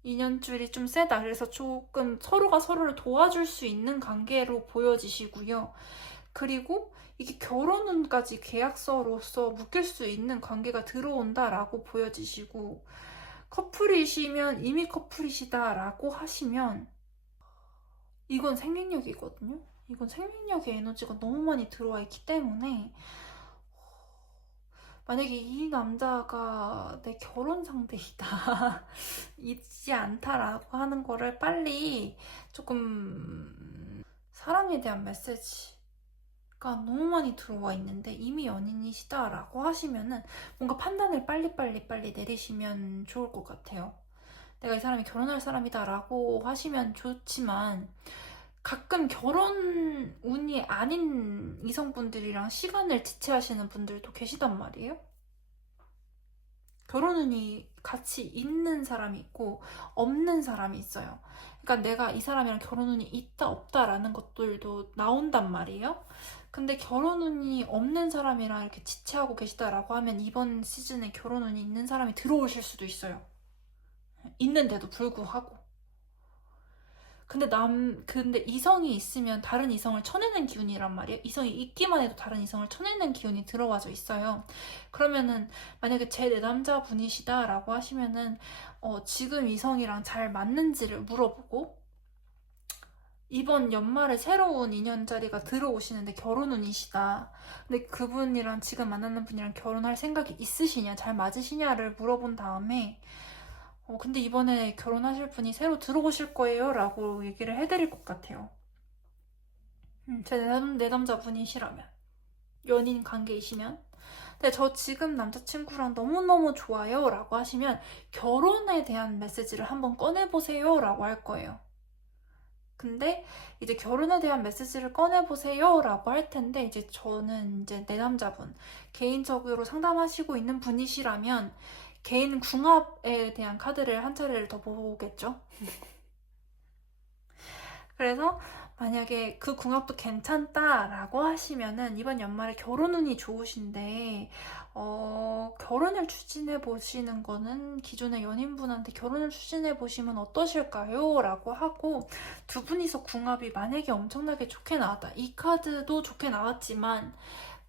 인연줄이 좀 세다. 그래서 조금 서로가 서로를 도와줄 수 있는 관계로 보여지시고요. 그리고 이게 결혼운까지 계약서로서 묶일 수 있는 관계가 들어온다라고 보여지시고, 커플이시면 이미 커플이시다라고 하시면 이건 생명력이거든요. 이건 생명력의 에너지가 너무 많이 들어와 있기 때문에 만약에 이 남자가 내 결혼 상대이다, 있지 않다라고 하는 거를 빨리 조금 사랑에 대한 메시지가 너무 많이 들어와 있는데 이미 연인이시다라고 하시면은 뭔가 판단을 빨리 내리시면 좋을 것 같아요. 내가 이 사람이 결혼할 사람이다라고 하시면 좋지만 가끔 결혼 운이 아닌 이성분들이랑 시간을 지체하시는 분들도 계시단 말이에요. 결혼 운이 같이 있는 사람이 있고 없는 사람이 있어요. 그러니까 내가 이 사람이랑 결혼 운이 있다 없다라는 것들도 나온단 말이에요. 근데 결혼 운이 없는 사람이랑 이렇게 지체하고 계시다라고 하면 이번 시즌에 결혼 운이 있는 사람이 들어오실 수도 있어요. 있는데도 불구하고. 근데 이성이 있으면 다른 이성을 쳐내는 기운이란 말이에요. 이성이 있기만 해도 다른 이성을 쳐내는 기운이 들어와져 있어요. 그러면은, 만약에 제 내남자분이시다라고 하시면은, 지금 이성이랑 잘 맞는지를 물어보고, 이번 연말에 새로운 인연자리가 들어오시는데 결혼운이시다. 근데 그분이랑 지금 만나는 분이랑 결혼할 생각이 있으시냐, 잘 맞으시냐를 물어본 다음에, 근데 이번에 결혼하실 분이 새로 들어오실 거예요 라고 얘기를 해드릴 것 같아요. 제 내남자분이시라면. 연인 관계이시면. 근데 저 지금 남자친구랑 너무너무 좋아요 라고 하시면 결혼에 대한 메시지를 한번 꺼내보세요 라고 할 거예요. 근데 이제 결혼에 대한 메시지를 꺼내보세요 라고 할 텐데 이제 저는 이제 내 남자분 개인적으로 상담하시고 있는 분이시라면 개인 궁합에 대한 카드를 한 차례를 더 보겠죠. 그래서 만약에 그 궁합도 괜찮다라고 하시면은 이번 연말에 결혼 운이 좋으신데 결혼을 추진해 보시는 거는 기존의 연인분한테 결혼을 추진해 보시면 어떠실까요? 라고 하고 두 분이서 궁합이 만약에 엄청나게 좋게 나왔다. 이 카드도 좋게 나왔지만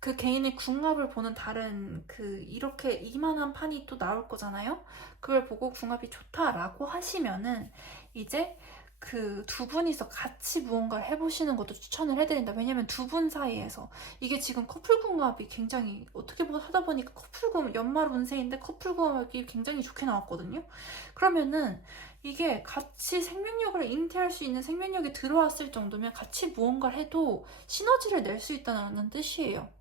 그 개인의 궁합을 보는 다른 이렇게 이만한 판이 또 나올 거잖아요. 그걸 보고 궁합이 좋다라고 하시면은 이제 그 두 분이서 같이 무언가를 해보시는 것도 추천을 해드린다. 왜냐면 두 분 사이에서 이게 지금 커플 궁합이 굉장히 어떻게 하다 보니까 커플 궁합 연말 운세인데 커플 궁합이 굉장히 좋게 나왔거든요. 그러면은 이게 같이 생명력을 잉태할 수 있는 생명력이 들어왔을 정도면 같이 무언가를 해도 시너지를 낼 수 있다는 뜻이에요.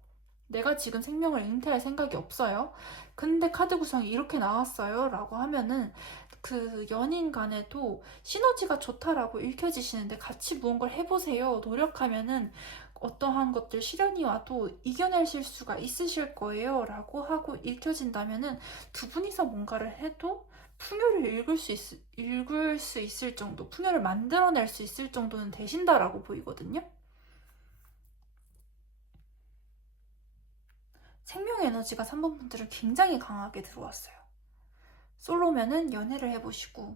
내가 지금 생명을 잉태할 생각이 없어요. 근데 카드 구성이 이렇게 나왔어요. 라고 하면은 그 연인 간에도 시너지가 좋다라고 읽혀지시는데 같이 무언가를 해보세요. 노력하면은 어떠한 것들 시련이 와도 이겨내실 수가 있으실 거예요. 라고 하고 읽혀진다면은 두 분이서 뭔가를 해도 풍요를 읽을 수 있을 정도, 풍요를 만들어낼 수 있을 정도는 되신다라고 보이거든요. 생명 에너지가 3번 분들은 굉장히 강하게 들어왔어요. 솔로면은 연애를 해보시고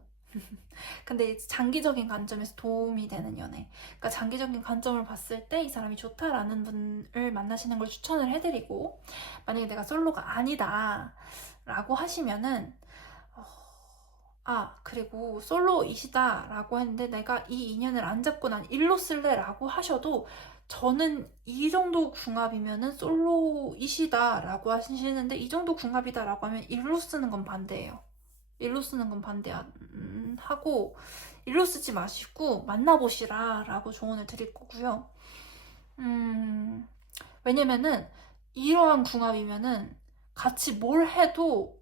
근데 장기적인 관점에서 도움이 되는 연애, 그러니까 장기적인 관점을 봤을 때 이 사람이 좋다라는 분을 만나시는 걸 추천을 해드리고, 만약에 내가 솔로가 아니다 라고 하시면은 그리고 솔로이시다 라고 했는데 내가 이 인연을 안 잡고 난 일로 쓸래 라고 하셔도 저는 이 정도 궁합이면은 솔로이시다 라고 하시는데 이 정도 궁합이다 라고 하면 일로 쓰는 건 반대예요. 일로 쓰는 건 반대하고 일로 쓰지 마시고 만나보시라 라고 조언을 드릴 거고요. 왜냐면은 이러한 궁합이면은 같이 뭘 해도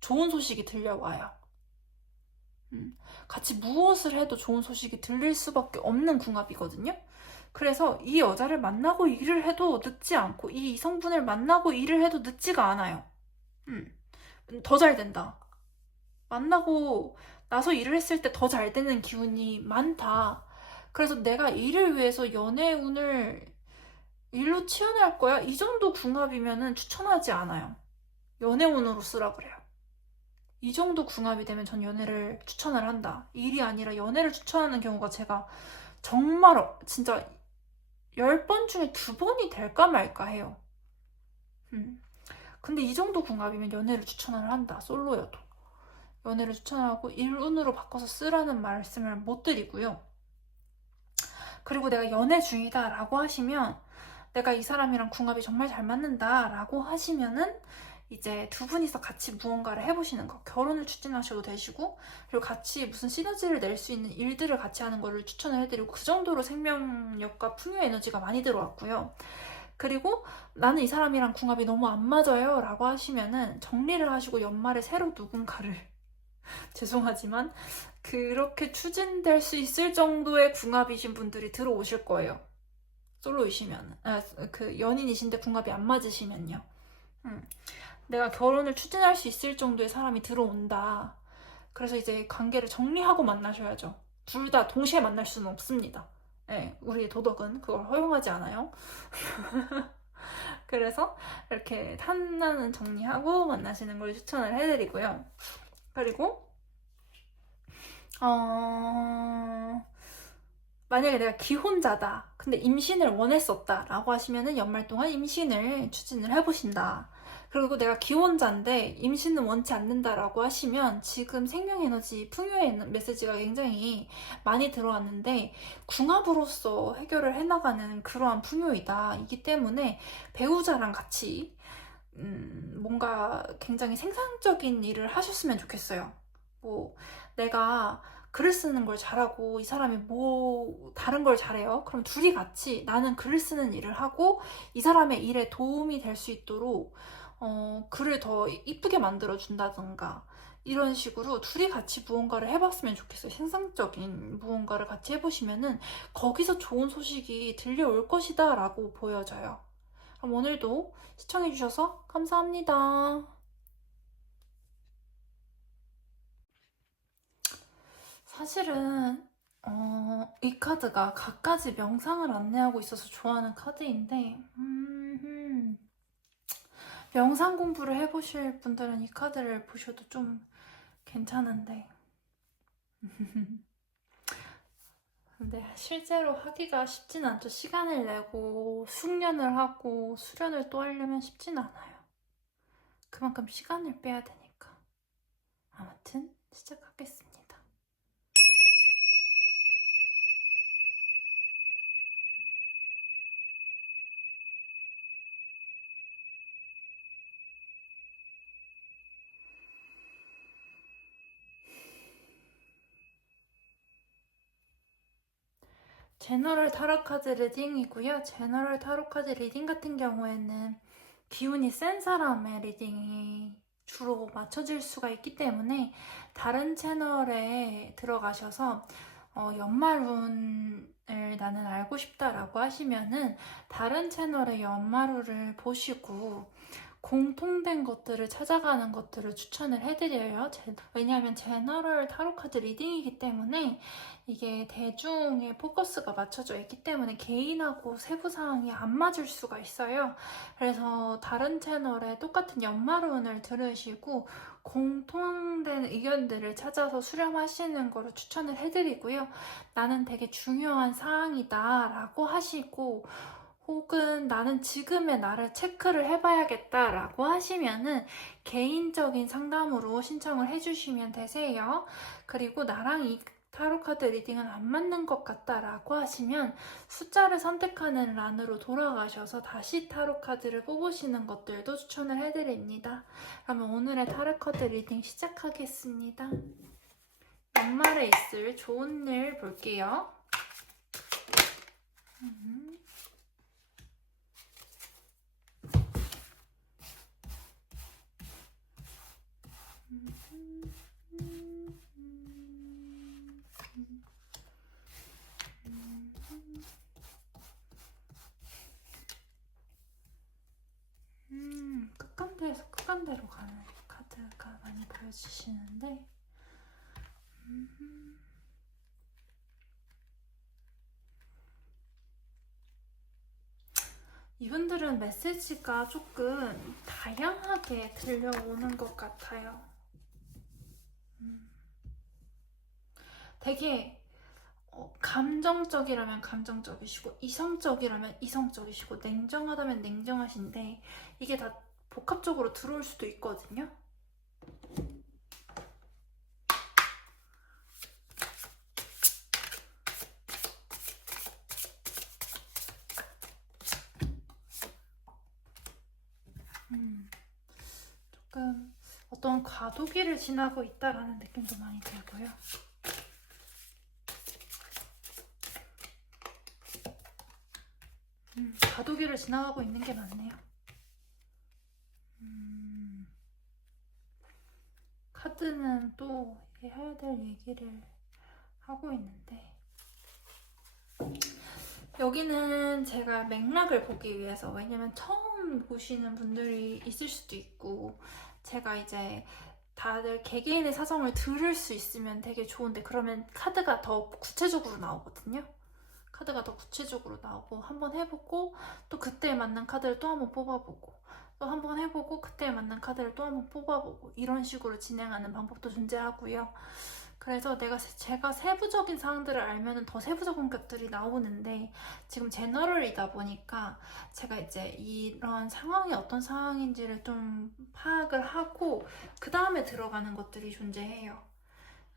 좋은 소식이 들려와요. 같이 무엇을 해도 좋은 소식이 들릴 수밖에 없는 궁합이거든요. 그래서 이 여자를 만나고 일을 해도 늦지 않고 이 이성분을 만나고 일을 해도 늦지가 않아요. 더 잘 된다. 만나고 나서 일을 했을 때 더 잘 되는 기운이 많다. 그래서 내가 일을 위해서 연애운을 일로 치환할 거야? 이 정도 궁합이면은 추천하지 않아요. 연애운으로 쓰라 그래요. 이 정도 궁합이 되면 전 연애를 추천을 한다. 일이 아니라 연애를 추천하는 경우가 제가 정말 진짜 10번 중에 2번이 될까 말까 해요. 근데 이 정도 궁합이면 연애를 추천을 한다. 솔로여도. 연애를 추천하고 일운으로 바꿔서 쓰라는 말씀을 못 드리고요. 그리고 내가 연애 중이다 라고 하시면 내가 이 사람이랑 궁합이 정말 잘 맞는다 라고 하시면은 이제 두 분이서 같이 무언가를 해보시는 거. 결혼을 추진하셔도 되시고, 그리고 같이 무슨 시너지를 낼 수 있는 일들을 같이 하는 거를 추천을 해드리고, 그 정도로 생명력과 풍요 에너지가 많이 들어왔고요. 그리고 나는 이 사람이랑 궁합이 너무 안 맞아요 라고 하시면은 정리를 하시고 연말에 새로 누군가를 죄송하지만 그렇게 추진될 수 있을 정도의 궁합이신 분들이 들어오실 거예요. 솔로이시면, 그 연인이신데 궁합이 안 맞으시면요. 내가 결혼을 추진할 수 있을 정도의 사람이 들어온다. 그래서 이제 관계를 정리하고 만나셔야죠. 둘 다 동시에 만날 수는 없습니다. 네, 우리의 도덕은 그걸 허용하지 않아요. 그래서 이렇게 하나는 정리하고 만나시는 걸 추천을 해드리고요. 그리고 만약에 내가 기혼자다. 근데 임신을 원했었다. 라고 하시면은 연말 동안 임신을 추진을 해보신다. 그리고 내가 기혼자인데 임신은 원치 않는다라고 하시면 지금 생명에너지, 풍요의 메시지가 굉장히 많이 들어왔는데 궁합으로서 해결을 해나가는 그러한 풍요이다. 이기 때문에 배우자랑 같이 뭔가 굉장히 생산적인 일을 하셨으면 좋겠어요. 뭐 내가 글을 쓰는 걸 잘하고 이 사람이 뭐 다른 걸 잘해요. 그럼 둘이 같이 나는 글을 쓰는 일을 하고 이 사람의 일에 도움이 될 수 있도록 글을 더 이쁘게 만들어 준다던가 이런 식으로 둘이 같이 무언가를 해봤으면 좋겠어요. 생산적인 무언가를 같이 해보시면은 거기서 좋은 소식이 들려올 것이다 라고 보여져요. 그럼 오늘도 시청해주셔서 감사합니다. 사실은 이 카드가 갖가지 명상을 안내하고 있어서 좋아하는 카드인데 명상 공부를 해보실 분들은 이 카드를 보셔도 좀 괜찮은데 근데 실제로 하기가 쉽진 않죠. 시간을 내고 숙련을 하고 수련을 또 하려면 쉽진 않아요. 그만큼 시간을 빼야 되니까. 아무튼 시작하겠습니다. 제너럴 타로 카드 리딩이고요. 제너럴 타로 카드 리딩 같은 경우에는 기운이 센 사람의 리딩이 주로 맞춰질 수가 있기 때문에 다른 채널에 들어가셔서 연말운을 나는 알고 싶다라고 하시면은 다른 채널의 연말운을 보시고 공통된 것들을 찾아가는 것들을 추천을 해드려요. 왜냐하면 제너럴 타로카드 리딩이기 때문에 이게 대중의 포커스가 맞춰져 있기 때문에 개인하고 세부 사항이 안 맞을 수가 있어요. 그래서 다른 채널에 똑같은 연말운을 들으시고 공통된 의견들을 찾아서 수렴하시는 거를 추천을 해드리고요. 나는 되게 중요한 사항이다 라고 하시고 혹은 나는 지금의 나를 체크를 해봐야겠다 라고 하시면은 개인적인 상담으로 신청을 해주시면 되세요. 그리고 나랑 이 타로카드 리딩은 안 맞는 것 같다 라고 하시면 숫자를 선택하는 란으로 돌아가셔서 다시 타로카드를 뽑으시는 것들도 추천을 해드립니다. 그러면 오늘의 타로카드 리딩 시작하겠습니다. 연말에 있을 좋은 일 볼게요. 보여주시는데 이분들은 메시지가 조금 다양하게 들려오는 것 같아요. 되게 감정적이라면 감정적이시고 이성적이라면 이성적이시고 냉정하다면 냉정하신데 이게 다 복합적으로 들어올 수도 있거든요. 조금 어떤 과도기를 지나고 있다라는 느낌도 많이 들고요. 과도기를 지나가고 있는 게 맞네요. 카드는 또 해야 될 얘기를 하고 있는데 여기는 제가 맥락을 보기 위해서, 왜냐면 처음 보시는 분들이 있을 수도 있고 제가 이제 다들 개개인의 사정을 들을 수 있으면 되게 좋은데 그러면 카드가 더 구체적으로 나오거든요. 카드가 더 구체적으로 나오고 한번 해보고 또 그때에 맞는 카드를 또 한번 뽑아보고 또 한번 해보고 그때에 맞는 카드를 또 한번 뽑아보고 이런 식으로 진행하는 방법도 존재하고요. 그래서 제가 세부적인 사항들을 알면 더 세부적인 것들이 나오는데 지금 제너럴이다 보니까 제가 이제 이런 상황이 어떤 상황인지를 좀 파악을 하고 그 다음에 들어가는 것들이 존재해요.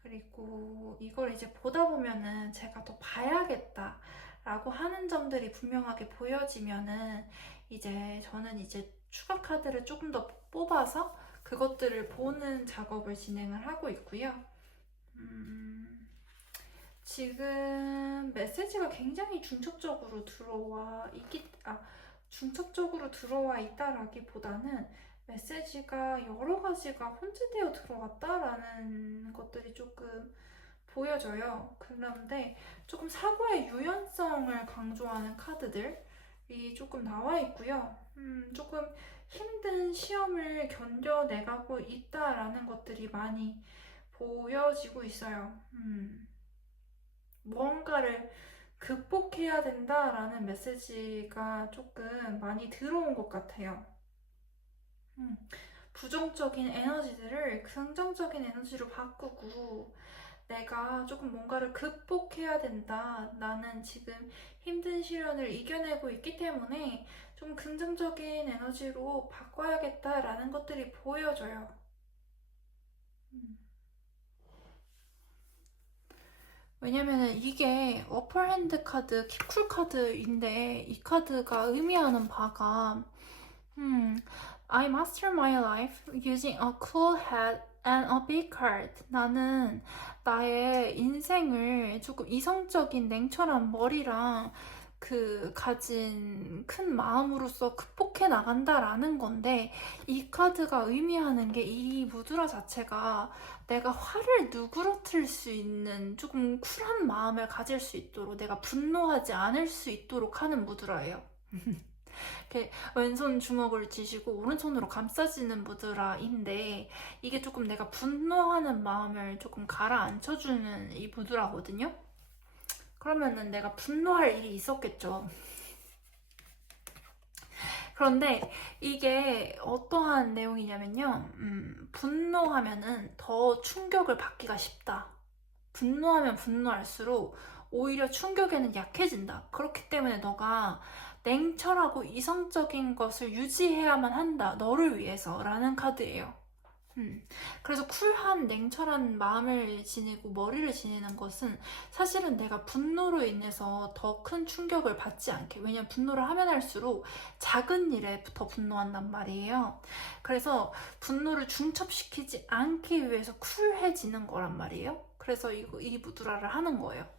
그리고 이걸 이제 보다 보면은 제가 더 봐야겠다 라고 하는 점들이 분명하게 보여지면은 이제 저는 이제 추가 카드를 조금 더 뽑아서 그것들을 보는 작업을 진행을 하고 있고요. 지금 메시지가 굉장히 중첩적으로 들어와 있다라기보다는 메시지가 여러 가지가 혼재되어 들어왔다라는 것들이 조금 보여져요. 그런데 조금 사고의 유연성을 강조하는 카드들이 조금 나와 있고요. 조금 힘든 시험을 견뎌내가고 있다라는 것들이 많이 보여지고 있어요. 무언가를 극복해야 된다라는 메시지가 조금 많이 들어온 것 같아요. 부정적인 에너지들을 긍정적인 에너지로 바꾸고 내가 조금 뭔가를 극복해야 된다. 나는 지금 힘든 시련을 이겨내고 있기 때문에 좀 긍정적인 에너지로 바꿔야겠다라는 것들이 보여져요. 왜냐면은 이게 어퍼핸드 카드, 킵쿨 카드인데 이 카드가 의미하는 바가 I master my life using a cool head and a big heart. 나는 나의 인생을 조금 이성적인 냉철한 머리랑 가진 큰 마음으로서 극복해 나간다라는 건데 이 카드가 의미하는 게 이 무드라 자체가 내가 화를 누그러뜨릴 수 있는 조금 쿨한 마음을 가질 수 있도록 내가 분노하지 않을 수 있도록 하는 무드라예요. 이렇게 왼손 주먹을 쥐시고 오른손으로 감싸지는 무드라인데 이게 조금 내가 분노하는 마음을 조금 가라앉혀주는 이 무드라거든요. 그러면은 내가 분노할 일이 있었겠죠. 그런데 이게 어떠한 내용이냐면요. 분노하면은 더 충격을 받기가 쉽다. 분노하면 분노할수록 오히려 충격에는 약해진다. 그렇기 때문에 너가 냉철하고 이성적인 것을 유지해야만 한다. 너를 위해서 라는 카드예요. 그래서 쿨한 냉철한 마음을 지니고 머리를 지니는 것은 사실은 내가 분노로 인해서 더 큰 충격을 받지 않게, 왜냐면 분노를 하면 할수록 작은 일에 더 분노한단 말이에요. 그래서 분노를 중첩시키지 않기 위해서 쿨해지는 거란 말이에요. 그래서 이 무드라를 하는 거예요.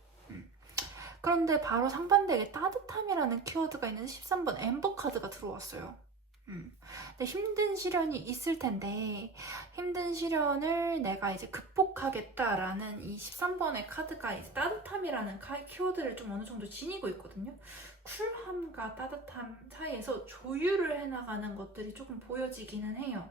그런데 바로 상반되게 따뜻함이라는 키워드가 있는 13번 엠버 카드가 들어왔어요. 근데 힘든 시련이 있을 텐데 힘든 시련을 내가 이제 극복하겠다라는 이 13번의 카드가 이제 따뜻함이라는 키워드를 좀 어느 정도 지니고 있거든요. 쿨함과 따뜻함 사이에서 조율을 해나가는 것들이 조금 보여지기는 해요.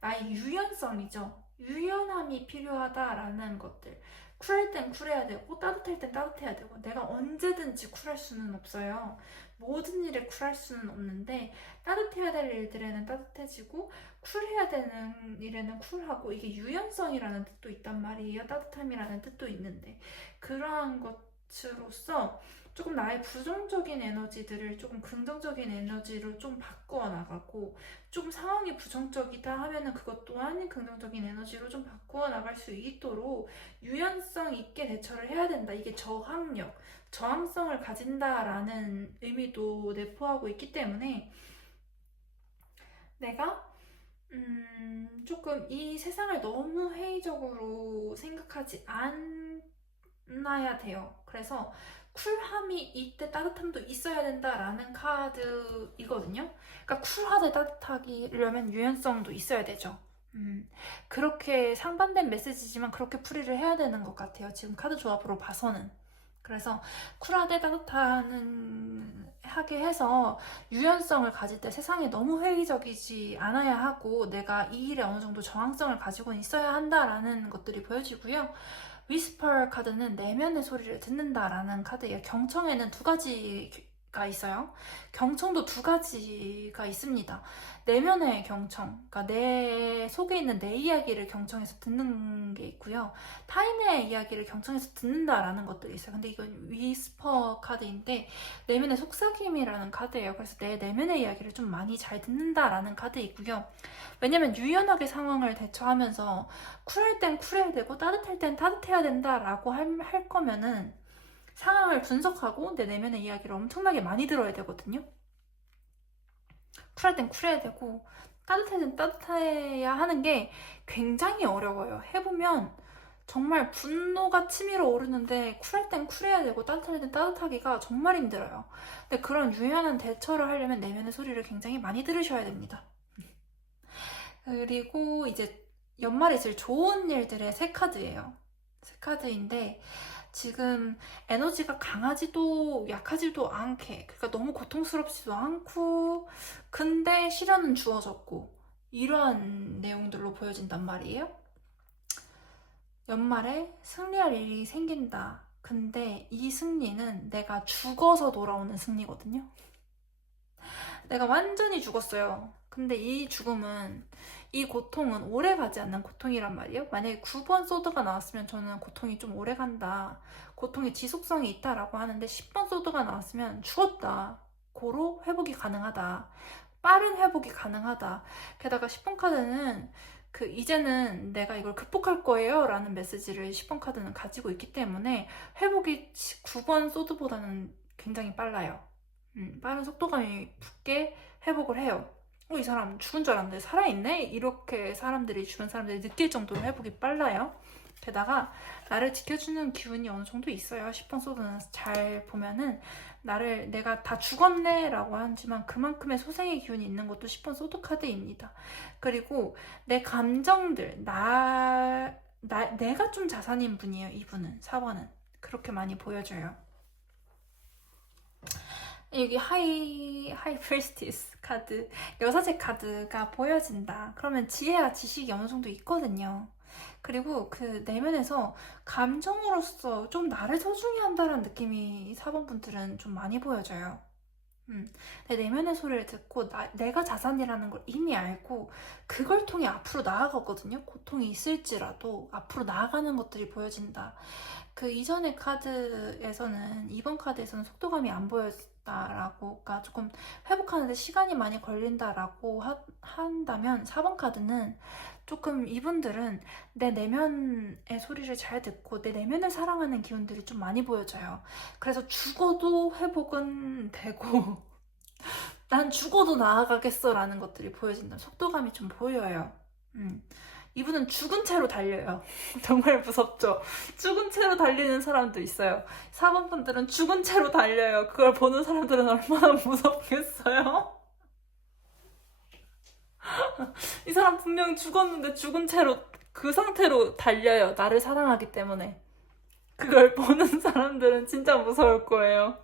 나의 유연성이죠. 유연함이 필요하다라는 것들. 쿨할 땐 쿨해야 되고 따뜻할 땐 따뜻해야 되고 내가 언제든지 쿨할 수는 없어요. 모든 일에 쿨할 수는 없는데 따뜻해야 될 일들에는 따뜻해지고 쿨해야 되는 일에는 쿨하고 이게 유연성이라는 뜻도 있단 말이에요. 따뜻함이라는 뜻도 있는데 그러한 것으로서 조금 나의 부정적인 에너지들을 조금 긍정적인 에너지로 좀 바꾸어 나가고 좀 상황이 부정적이다 하면은 그것 또한 긍정적인 에너지로 좀 바꾸어 나갈 수 있도록 유연성 있게 대처를 해야 된다. 이게 저항력, 저항성을 가진다라는 의미도 내포하고 있기 때문에 내가 조금 이 세상을 너무 회의적으로 생각하지 않아야 돼요. 그래서 쿨함이 이때 따뜻함도 있어야 된다라는 카드이거든요. 그러니까 쿨하되 따뜻하기려면 유연성도 있어야 되죠. 그렇게 상반된 메시지지만 그렇게 풀이를 해야 되는 것 같아요. 지금 카드 조합으로 봐서는. 그래서 쿨하되 따뜻하게 해서 유연성을 가질 때 세상에 너무 회의적이지 않아야 하고 내가 이 일에 어느 정도 저항성을 가지고 있어야 한다라는 것들이 보여지고요. 위스퍼 카드는 내면의 소리를 듣는다라는 카드예요. 경청에는 두 가지가 있어요. 경청도 두 가지가 있습니다. 내면의 경청, 그러니까 내 속에 있는 내 이야기를 경청해서 듣는 게 있고요. 타인의 이야기를 경청해서 듣는다라는 것들이 있어요. 근데 이건 위스퍼 카드인데 내면의 속삭임이라는 카드예요. 그래서 내 내면의 이야기를 좀 많이 잘 듣는다라는 카드이고요. 왜냐면 유연하게 상황을 대처하면서 쿨할 땐 쿨해야 되고 따뜻할 땐 따뜻해야 된다라고 할 거면은 상황을 분석하고 내 내면의 이야기를 엄청나게 많이 들어야 되거든요. 쿨할 땐 쿨해야 되고 따뜻할 땐 따뜻해야 하는 게 굉장히 어려워요. 해보면 정말 분노가 치밀어 오르는데 쿨할 땐 쿨해야 되고 따뜻할 땐 따뜻하기가 정말 힘들어요. 근데 그런 유연한 대처를 하려면 내면의 소리를 굉장히 많이 들으셔야 됩니다. 그리고 이제 연말에 있을 좋은 일들의 세 카드예요. 세 카드인데 지금 에너지가 강하지도 약하지도 않게, 그러니까 너무 고통스럽지도 않고 근데 시련은 주어졌고 이러한 내용들로 보여진단 말이에요. 연말에 승리할 일이 생긴다. 근데 이 승리는 내가 죽어서 돌아오는 승리거든요. 내가 완전히 죽었어요. 근데 이 죽음은, 이 고통은 오래 가지 않는 고통이란 말이에요. 만약에 9번 소드가 나왔으면 저는 고통이 좀 오래 간다, 고통의 지속성이 있다라고 하는데 10번 소드가 나왔으면 죽었다, 고로 회복이 가능하다, 빠른 회복이 가능하다. 게다가 10번 카드는 이제는 내가 이걸 극복할 거예요 라는 메시지를 10번 카드는 가지고 있기 때문에 회복이 9번 소드보다는 굉장히 빨라요. 빠른 속도감이 붙게 회복을 해요. 이 사람 죽은 줄 알았는데 살아있네? 이렇게 주변 사람들이 느낄 정도로 회복이 빨라요. 게다가 나를 지켜주는 기운이 어느 정도 있어요. 10번 소드는 잘 보면은 내가 다 죽었네 라고 하지만 그만큼의 소생의 기운이 있는 것도 10번 소드 카드입니다. 그리고 내 감정들, 내가 좀 자산인 분이에요. 이분은, 4번은 그렇게 많이 보여줘요. 여기 하이 프리스티스 카드, 여사제 카드가 보여진다. 그러면 지혜와 지식이 어느 정도 있거든요. 그리고 그 내면에서 감정으로서 좀 나를 소중히 한다는 느낌이 4번 분들은 좀 많이 보여져요. 내 내면의 소리를 듣고 내가 자산이라는 걸 이미 알고 그걸 통해 앞으로 나아가거든요. 고통이 있을지라도 앞으로 나아가는 것들이 보여진다. 그 이전의 카드에서는, 이번 카드에서는 속도감이 안 보였다라고가 조금 회복하는데 시간이 많이 걸린다라고 한다면 4번 카드는 조금 이분들은 내 내면의 소리를 잘 듣고 내 내면을 사랑하는 기운들이 좀 많이 보여져요. 그래서 죽어도 회복은 되고 난 죽어도 나아가겠어 라는 것들이 보여진다. 속도감이 좀 보여요. 이분은 죽은 채로 달려요. 정말 무섭죠? 죽은 채로 달리는 사람도 있어요. 4번 분들은 죽은 채로 달려요. 그걸 보는 사람들은 얼마나 무섭겠어요? 이 사람 분명 죽었는데 죽은 채로, 그 상태로 달려요. 나를 사랑하기 때문에. 그걸 보는 사람들은 진짜 무서울 거예요.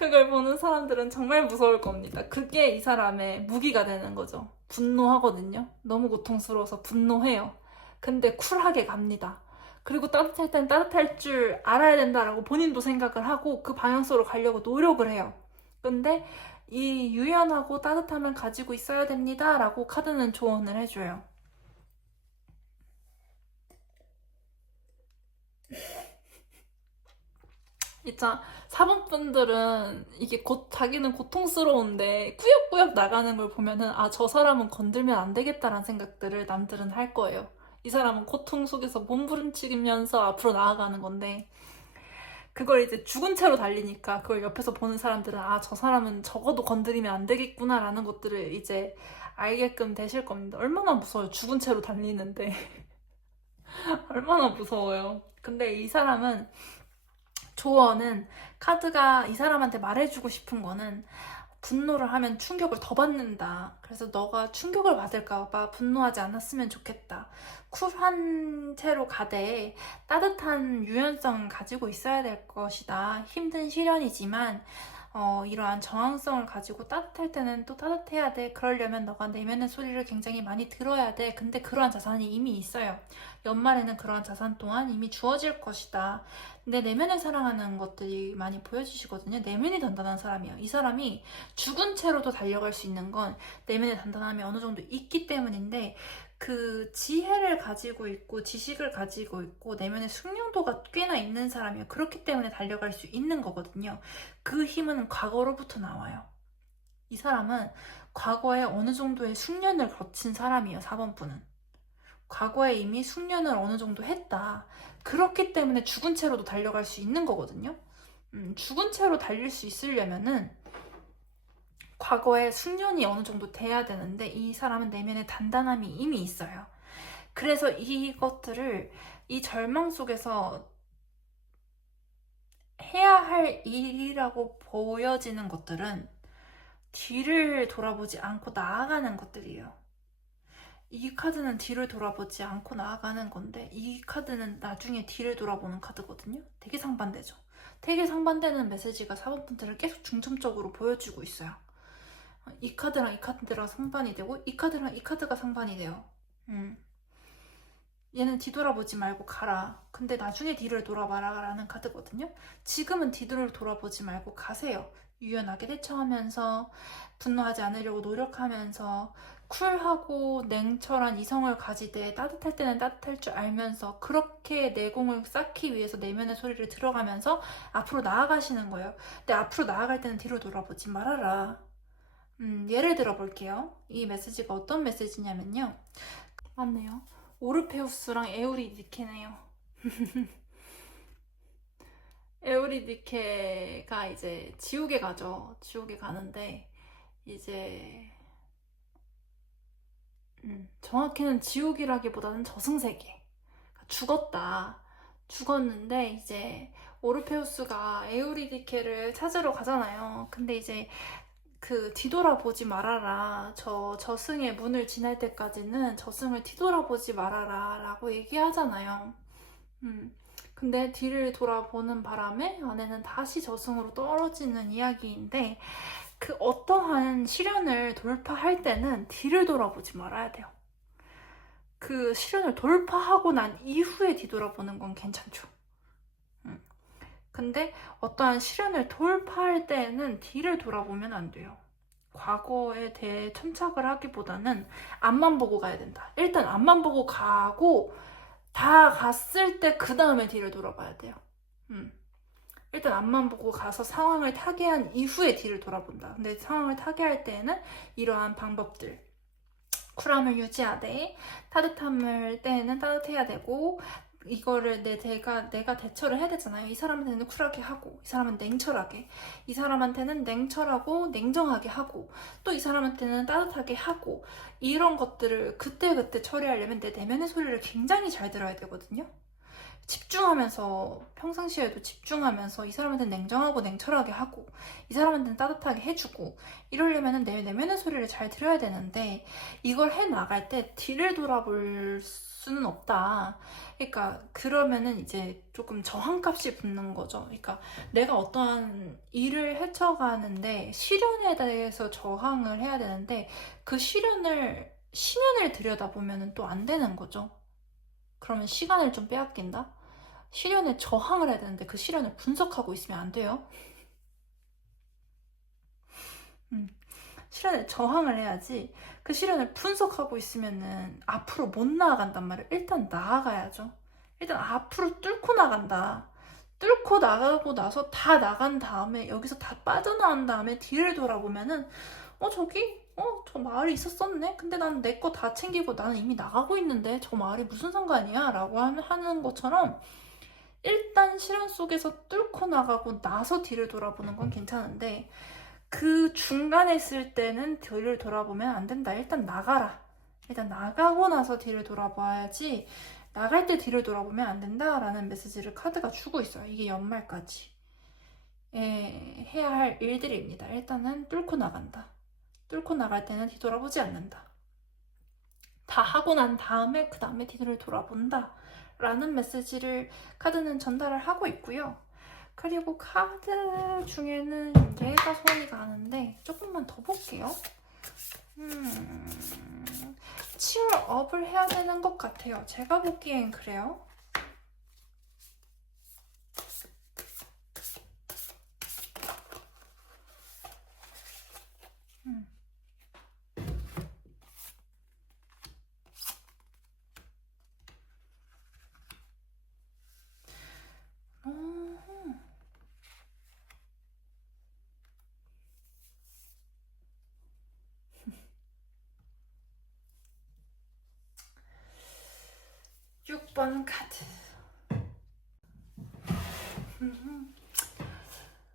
그걸 보는 사람들은 정말 무서울 겁니다. 그게 이 사람의 무기가 되는 거죠. 분노하거든요. 너무 고통스러워서 분노해요. 근데 쿨하게 갑니다. 그리고 따뜻할 땐 따뜻할 줄 알아야 된다라고 본인도 생각을 하고 그 방향으로 가려고 노력을 해요. 근데 이 유연하고 따뜻함을 가지고 있어야 됩니다 라고 카드는 조언을 해줘요. 진짜 4번 분들은 이게 자기는 고통스러운데 꾸역꾸역 나가는 걸 보면은 아, 저 사람은 건들면 안 되겠다라는 생각들을 남들은 할 거예요. 이 사람은 고통 속에서 몸부림치면서 앞으로 나아가는 건데 그걸 이제 죽은 채로 달리니까 그걸 옆에서 보는 사람들은 아, 저 사람은 적어도 건드리면 안 되겠구나라는 것들을 이제 알게끔 되실 겁니다. 얼마나 무서워요. 죽은 채로 달리는데. 얼마나 무서워요. 근데 이 사람은 조언은 카드가 이 사람한테 말해주고 싶은 거는 분노를 하면 충격을 더 받는다. 그래서 너가 충격을 받을까봐 분노하지 않았으면 좋겠다. 쿨한 채로 가되 따뜻한 유연성을 가지고 있어야 될 것이다. 힘든 시련이지만 이러한 저항성을 가지고 따뜻할 때는 또 따뜻해야 돼. 그러려면 너가 내면의 소리를 굉장히 많이 들어야 돼. 근데 그러한 자산이 이미 있어요. 연말에는 그러한 자산 또한 이미 주어질 것이다. 내 내면을 사랑하는 것들이 많이 보여주시거든요. 내면이 단단한 사람이에요. 이 사람이 죽은 채로도 달려갈 수 있는 건 내면의 단단함이 어느 정도 있기 때문인데 그 지혜를 가지고 있고 지식을 가지고 있고 내면의 숙련도가 꽤나 있는 사람이에요. 그렇기 때문에 달려갈 수 있는 거거든요. 그 힘은 과거로부터 나와요. 이 사람은 과거에 어느 정도의 숙련을 거친 사람이에요. 4번 분은. 과거에 이미 숙련을 어느 정도 했다. 그렇기 때문에 죽은 채로도 달려갈 수 있는 거거든요. 죽은 채로 달릴 수 있으려면은 과거에 숙련이 어느 정도 돼야 되는데 이 사람은 내면에 단단함이 이미 있어요. 그래서 이것들을 이 절망 속에서 해야 할 일이라고 보여지는 것들은 뒤를 돌아보지 않고 나아가는 것들이에요. 이 카드는 뒤를 돌아보지 않고 나아가는 건데 이 카드는 나중에 뒤를 돌아보는 카드거든요. 되게 상반되죠. 되게 상반되는 메시지가 4번 분들을 계속 중점적으로 보여주고 있어요. 이 카드랑 이 카드랑 상반이 되고 이 카드랑 이 카드가 상반이 돼요. 얘는 뒤돌아보지 말고 가라. 근데 나중에 뒤를 돌아봐라 라는 카드거든요. 지금은 뒤를 돌아보지 말고 가세요. 유연하게 대처하면서 분노하지 않으려고 노력하면서 쿨하고 냉철한 이성을 가지되 따뜻할 때는 따뜻할 줄 알면서 그렇게 내공을 쌓기 위해서 내면의 소리를 들어가면서 앞으로 나아가시는 거예요. 근데 앞으로 나아갈 때는 뒤로 돌아보지 말아라. 예를 들어 볼게요. 이 메시지가 어떤 메시지냐면요. 맞네요. 오르페우스랑 에우리디케네요. 에우리디케가 이제 지옥에 가죠. 지옥에 가는데 이제 정확히는 지옥이라기보다는 저승세계. 죽었다. 죽었는데 이제 오르페우스가 에우리디케를 찾으러 가잖아요. 근데 이제 그 뒤돌아보지 말아라. 저승의 문을 지날 때까지는 저승을 뒤돌아보지 말아라 라고 얘기하잖아요. 근데 뒤를 돌아보는 바람에 아내는 다시 저승으로 떨어지는 이야기인데 그 어떠한 시련을 돌파할 때는 뒤를 돌아보지 말아야 돼요. 그 시련을 돌파하고 난 이후에 뒤돌아보는 건 괜찮죠. 근데 어떠한 시련을 돌파할 때는 뒤를 돌아보면 안 돼요. 과거에 대해 천착을 하기보다는 앞만 보고 가야 된다. 일단 앞만 보고 가고 다 갔을 때 그 다음에 뒤를 돌아봐야 돼요. 일단 앞만 보고 가서 상황을 타개한 이후에 뒤를 돌아본다. 근데 상황을 타개할 때에는 이러한 방법들, 쿨함을 유지하되 따뜻함을 때에는 따뜻해야 되고 이거를 내가 대처를 해야 되잖아요. 이 사람한테는 쿨하게 하고 이 사람은 냉철하게, 이 사람한테는 냉철하고 냉정하게 하고 또 이 사람한테는 따뜻하게 하고 이런 것들을 그때그때 처리하려면 내 내면의 소리를 굉장히 잘 들어야 되거든요. 집중하면서, 평상시에도 집중하면서 이 사람한테 냉정하고 냉철하게 하고 이 사람한테는 따뜻하게 해주고 이러려면 내 내면의 소리를 잘 들어야 되는데, 이걸 해 나갈 때 뒤를 돌아볼 수는 없다. 그러니까 그러면은 이제 조금 저항값이 붙는 거죠. 그러니까 내가 어떠한 일을 헤쳐가는데 시련에 대해서 저항을 해야 되는데 그 시련을 들여다보면은 또 안 되는 거죠. 그러면 시간을 좀 빼앗긴다? 시련에 저항을 해야 되는데 그 시련을 분석하고 있으면 안 돼요. 시련에 저항을 해야지. 그 시련을 분석하고 있으면은 앞으로 못 나아간단 말이에요. 일단 나아가야죠. 일단 앞으로 뚫고 나간다. 뚫고 나가고 나서 다 나간 다음에, 여기서 다 빠져나온 다음에 뒤를 돌아보면은 저 마을이 있었었네? 근데 난 내 거 다 챙기고 나는 이미 나가고 있는데 저 마을이 무슨 상관이야? 라고 하는 것처럼 일단 시련 속에서 뚫고 나가고 나서 뒤를 돌아보는 건 괜찮은데, 그 중간에 있을 때는 뒤를 돌아보면 안 된다. 일단 나가라. 일단 나가고 나서 뒤를 돌아봐야지, 나갈 때 뒤를 돌아보면 안 된다라는 메시지를 카드가 주고 있어요. 이게 연말까지 해야 할 일들입니다. 일단은 뚫고 나간다. 뚫고 나갈 때는 뒤돌아보지 않는다. 다 하고 난 다음에 그 다음에 뒤를 돌아본다 라는 메시지를 카드는 전달을 하고 있고요. 그리고 카드 중에는 얘가 손이 가는데 조금만 더 볼게요. 치열업을 해야 되는 것 같아요. 제가 보기엔 그래요. 육 번 카드.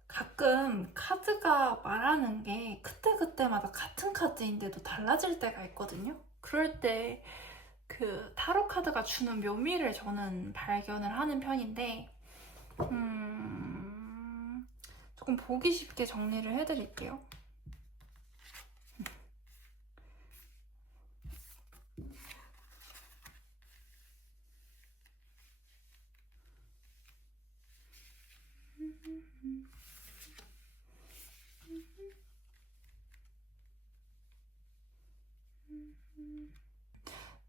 가끔 카드가 말하는 게 그때그때마다 같은 카드인데도 달라질 때가 있거든요. 그럴 때 그 타로 카드가 주는 묘미를 저는 발견을 하는 편인데, 조금 보기 쉽게 정리를 해드릴게요.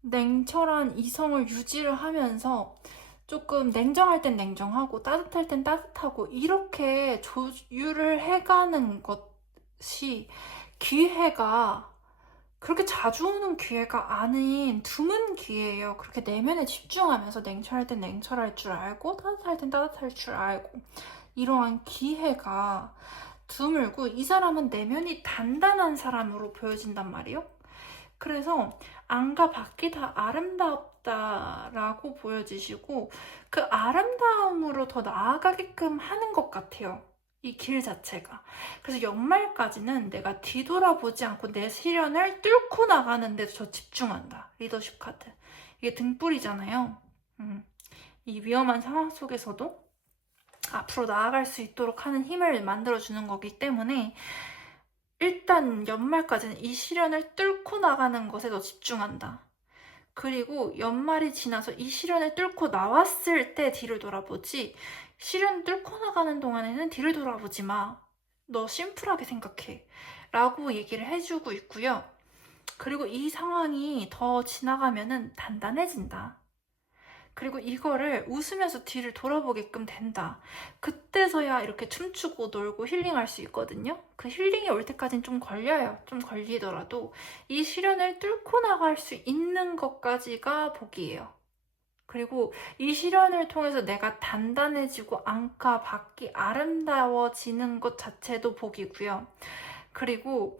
냉철한 이성을 유지를 하면서 조금 냉정할 땐 냉정하고 따뜻할 땐 따뜻하고 이렇게 조율을 해가는 것이, 기회가 그렇게 자주 오는 기회가 아닌 드문 기회예요. 그렇게 내면에 집중하면서 냉철할 땐 냉철할 줄 알고 따뜻할 땐 따뜻할 줄 알고, 이러한 기회가 드물고, 이 사람은 내면이 단단한 사람으로 보여진단 말이에요. 그래서 안과 밖이 다 아름답다라고 보여지시고, 그 아름다움으로 더 나아가게끔 하는 것 같아요. 이 길 자체가. 그래서 연말까지는 내가 뒤돌아보지 않고 내 시련을 뚫고 나가는 데서 저 집중한다. 리더십 카드. 이게 등불이잖아요. 이 위험한 상황 속에서도 앞으로 나아갈 수 있도록 하는 힘을 만들어주는 거기 때문에 일단 연말까지는 이 시련을 뚫고 나가는 것에 더 집중한다. 그리고 연말이 지나서 이 시련을 뚫고 나왔을 때 뒤를 돌아보지, 시련 뚫고 나가는 동안에는 뒤를 돌아보지 마. 너 심플하게 생각해. 라고 얘기를 해주고 있고요. 그리고 이 상황이 더 지나가면은 단단해진다. 그리고 이거를 웃으면서 뒤를 돌아보게끔 된다. 그때서야 이렇게 춤추고 놀고 힐링할 수 있거든요. 그 힐링이 올 때까지는 좀 걸려요. 좀 걸리더라도 이 시련을 뚫고 나갈 수 있는 것까지가 복이에요. 그리고 이 시련을 통해서 내가 단단해지고 안과 밖이 아름다워지는 것 자체도 복이고요. 그리고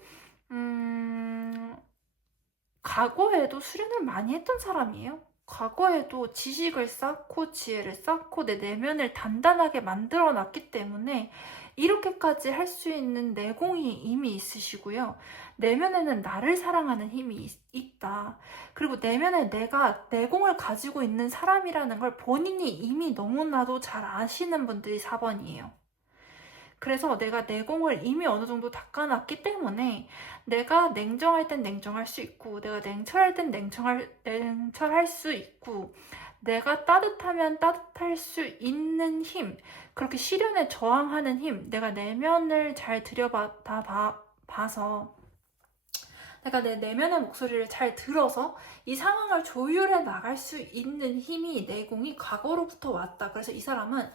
과거에도 수련을 많이 했던 사람이에요. 과거에도 지식을 쌓고 지혜를 쌓고 내 내면을 단단하게 만들어 놨기 때문에 이렇게까지 할 수 있는 내공이 이미 있으시고요. 내면에는 나를 사랑하는 힘이 있다. 그리고 내면에 내가 내공을 가지고 있는 사람이라는 걸 본인이 이미 너무나도 잘 아시는 분들이 4번이에요. 그래서 내가 내공을 이미 어느 정도 닦아놨기 때문에 내가 냉정할 땐 냉정할 수 있고 내가 냉철할 땐 냉철할 수 있고 내가 따뜻하면 따뜻할 수 있는 힘, 그렇게 시련에 저항하는 힘, 내가 내면을 잘 들여봐서 내가 내 내면의 목소리를 잘 들어서 이 상황을 조율해 나갈 수 있는 힘이 내공이 과거로부터 왔다. 그래서 이 사람은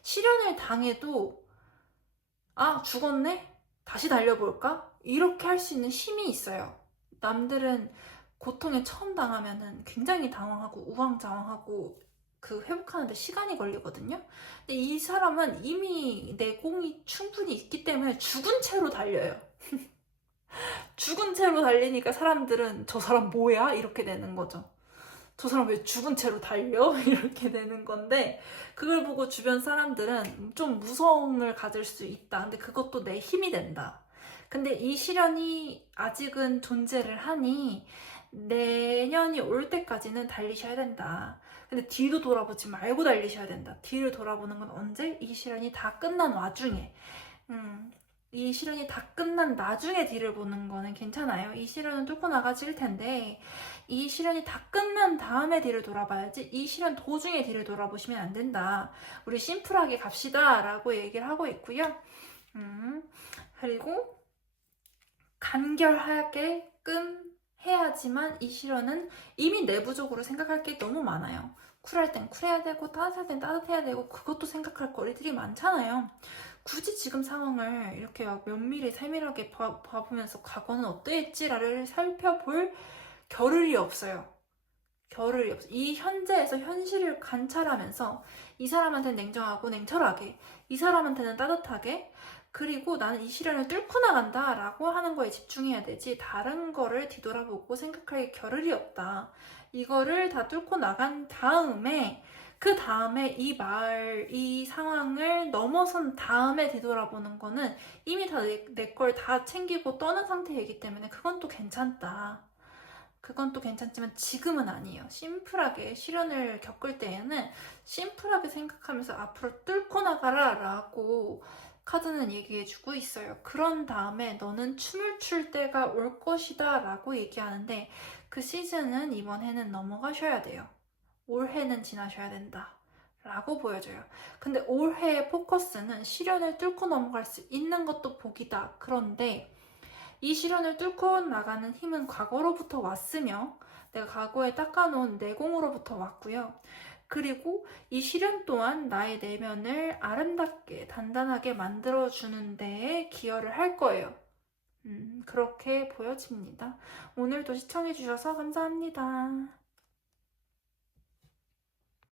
시련을 당해도 아, 죽었네? 다시 달려볼까? 이렇게 할 수 있는 힘이 있어요. 남들은 고통에 처음 당하면은 굉장히 당황하고 우왕좌왕하고 그 회복하는데 시간이 걸리거든요. 근데 이 사람은 이미 내공이 충분히 있기 때문에 죽은 채로 달려요. 죽은 채로 달리니까 사람들은 저 사람 뭐야? 이렇게 되는 거죠. 저 사람 왜 죽은 채로 달려? 이렇게 되는 건데 그걸 보고 주변 사람들은 좀 무서움을 가질 수 있다. 근데 그것도 내 힘이 된다. 근데 이 시련이 아직은 존재를 하니 내년이 올 때까지는 달리셔야 된다. 근데 뒤도 돌아보지 말고 달리셔야 된다. 뒤를 돌아보는 건 언제? 이 시련이 다 끝난 와중에. 이 시련이 다 끝난 나중에 뒤를 보는 거는 괜찮아요. 이 시련은 뚫고 나가질 텐데 이 시련이 다 끝난 다음에 뒤를 돌아봐야지 이 시련 도중에 뒤를 돌아보시면 안 된다. 우리 심플하게 갑시다 라고 얘기를 하고 있고요. 그리고 간결하게끔 해야지만 이 시련은 이미 내부적으로 생각할 게 너무 많아요. 쿨할 땐 쿨해야 되고 따뜻할 땐 따뜻해야 되고 그것도 생각할 거리들이 많잖아요. 굳이 지금 상황을 이렇게 막 면밀히 세밀하게 봐보면서 과거는 어떠했지를 살펴볼 겨를이 없어요. 겨를이 없어. 이 현재에서 현실을 관찰하면서 이 사람한테는 냉정하고 냉철하게, 이 사람한테는 따뜻하게, 그리고 나는 이 시련을 뚫고 나간다 라고 하는 거에 집중해야 되지 다른 거를 뒤돌아보고 생각할 겨를이 없다. 이거를 다 뚫고 나간 다음에 그 다음에 이 상황을 넘어선 다음에 뒤돌아보는 거는 이미 다 내 걸 다 챙기고 떠난 상태이기 때문에 그건 또 괜찮다. 그건 또 괜찮지만 지금은 아니에요. 심플하게 시련을 겪을 때에는 심플하게 생각하면서 앞으로 뚫고 나가라 라고 카드는 얘기해주고 있어요. 그런 다음에 너는 춤을 출 때가 올 것이다 라고 얘기하는데 그 시즌은 이번 해는 넘어가셔야 돼요. 올해는 지나셔야 된다 라고 보여져요. 근데 올해의 포커스는 시련을 뚫고 넘어갈 수 있는 것도 복이다. 그런데 이 시련을 뚫고 나가는 힘은 과거로부터 왔으며 내가 과거에 닦아놓은 내공으로부터 왔고요. 그리고 이 시련 또한 나의 내면을 아름답게 단단하게 만들어주는 데에 기여를 할 거예요. 그렇게 보여집니다. 오늘도 시청해주셔서 감사합니다.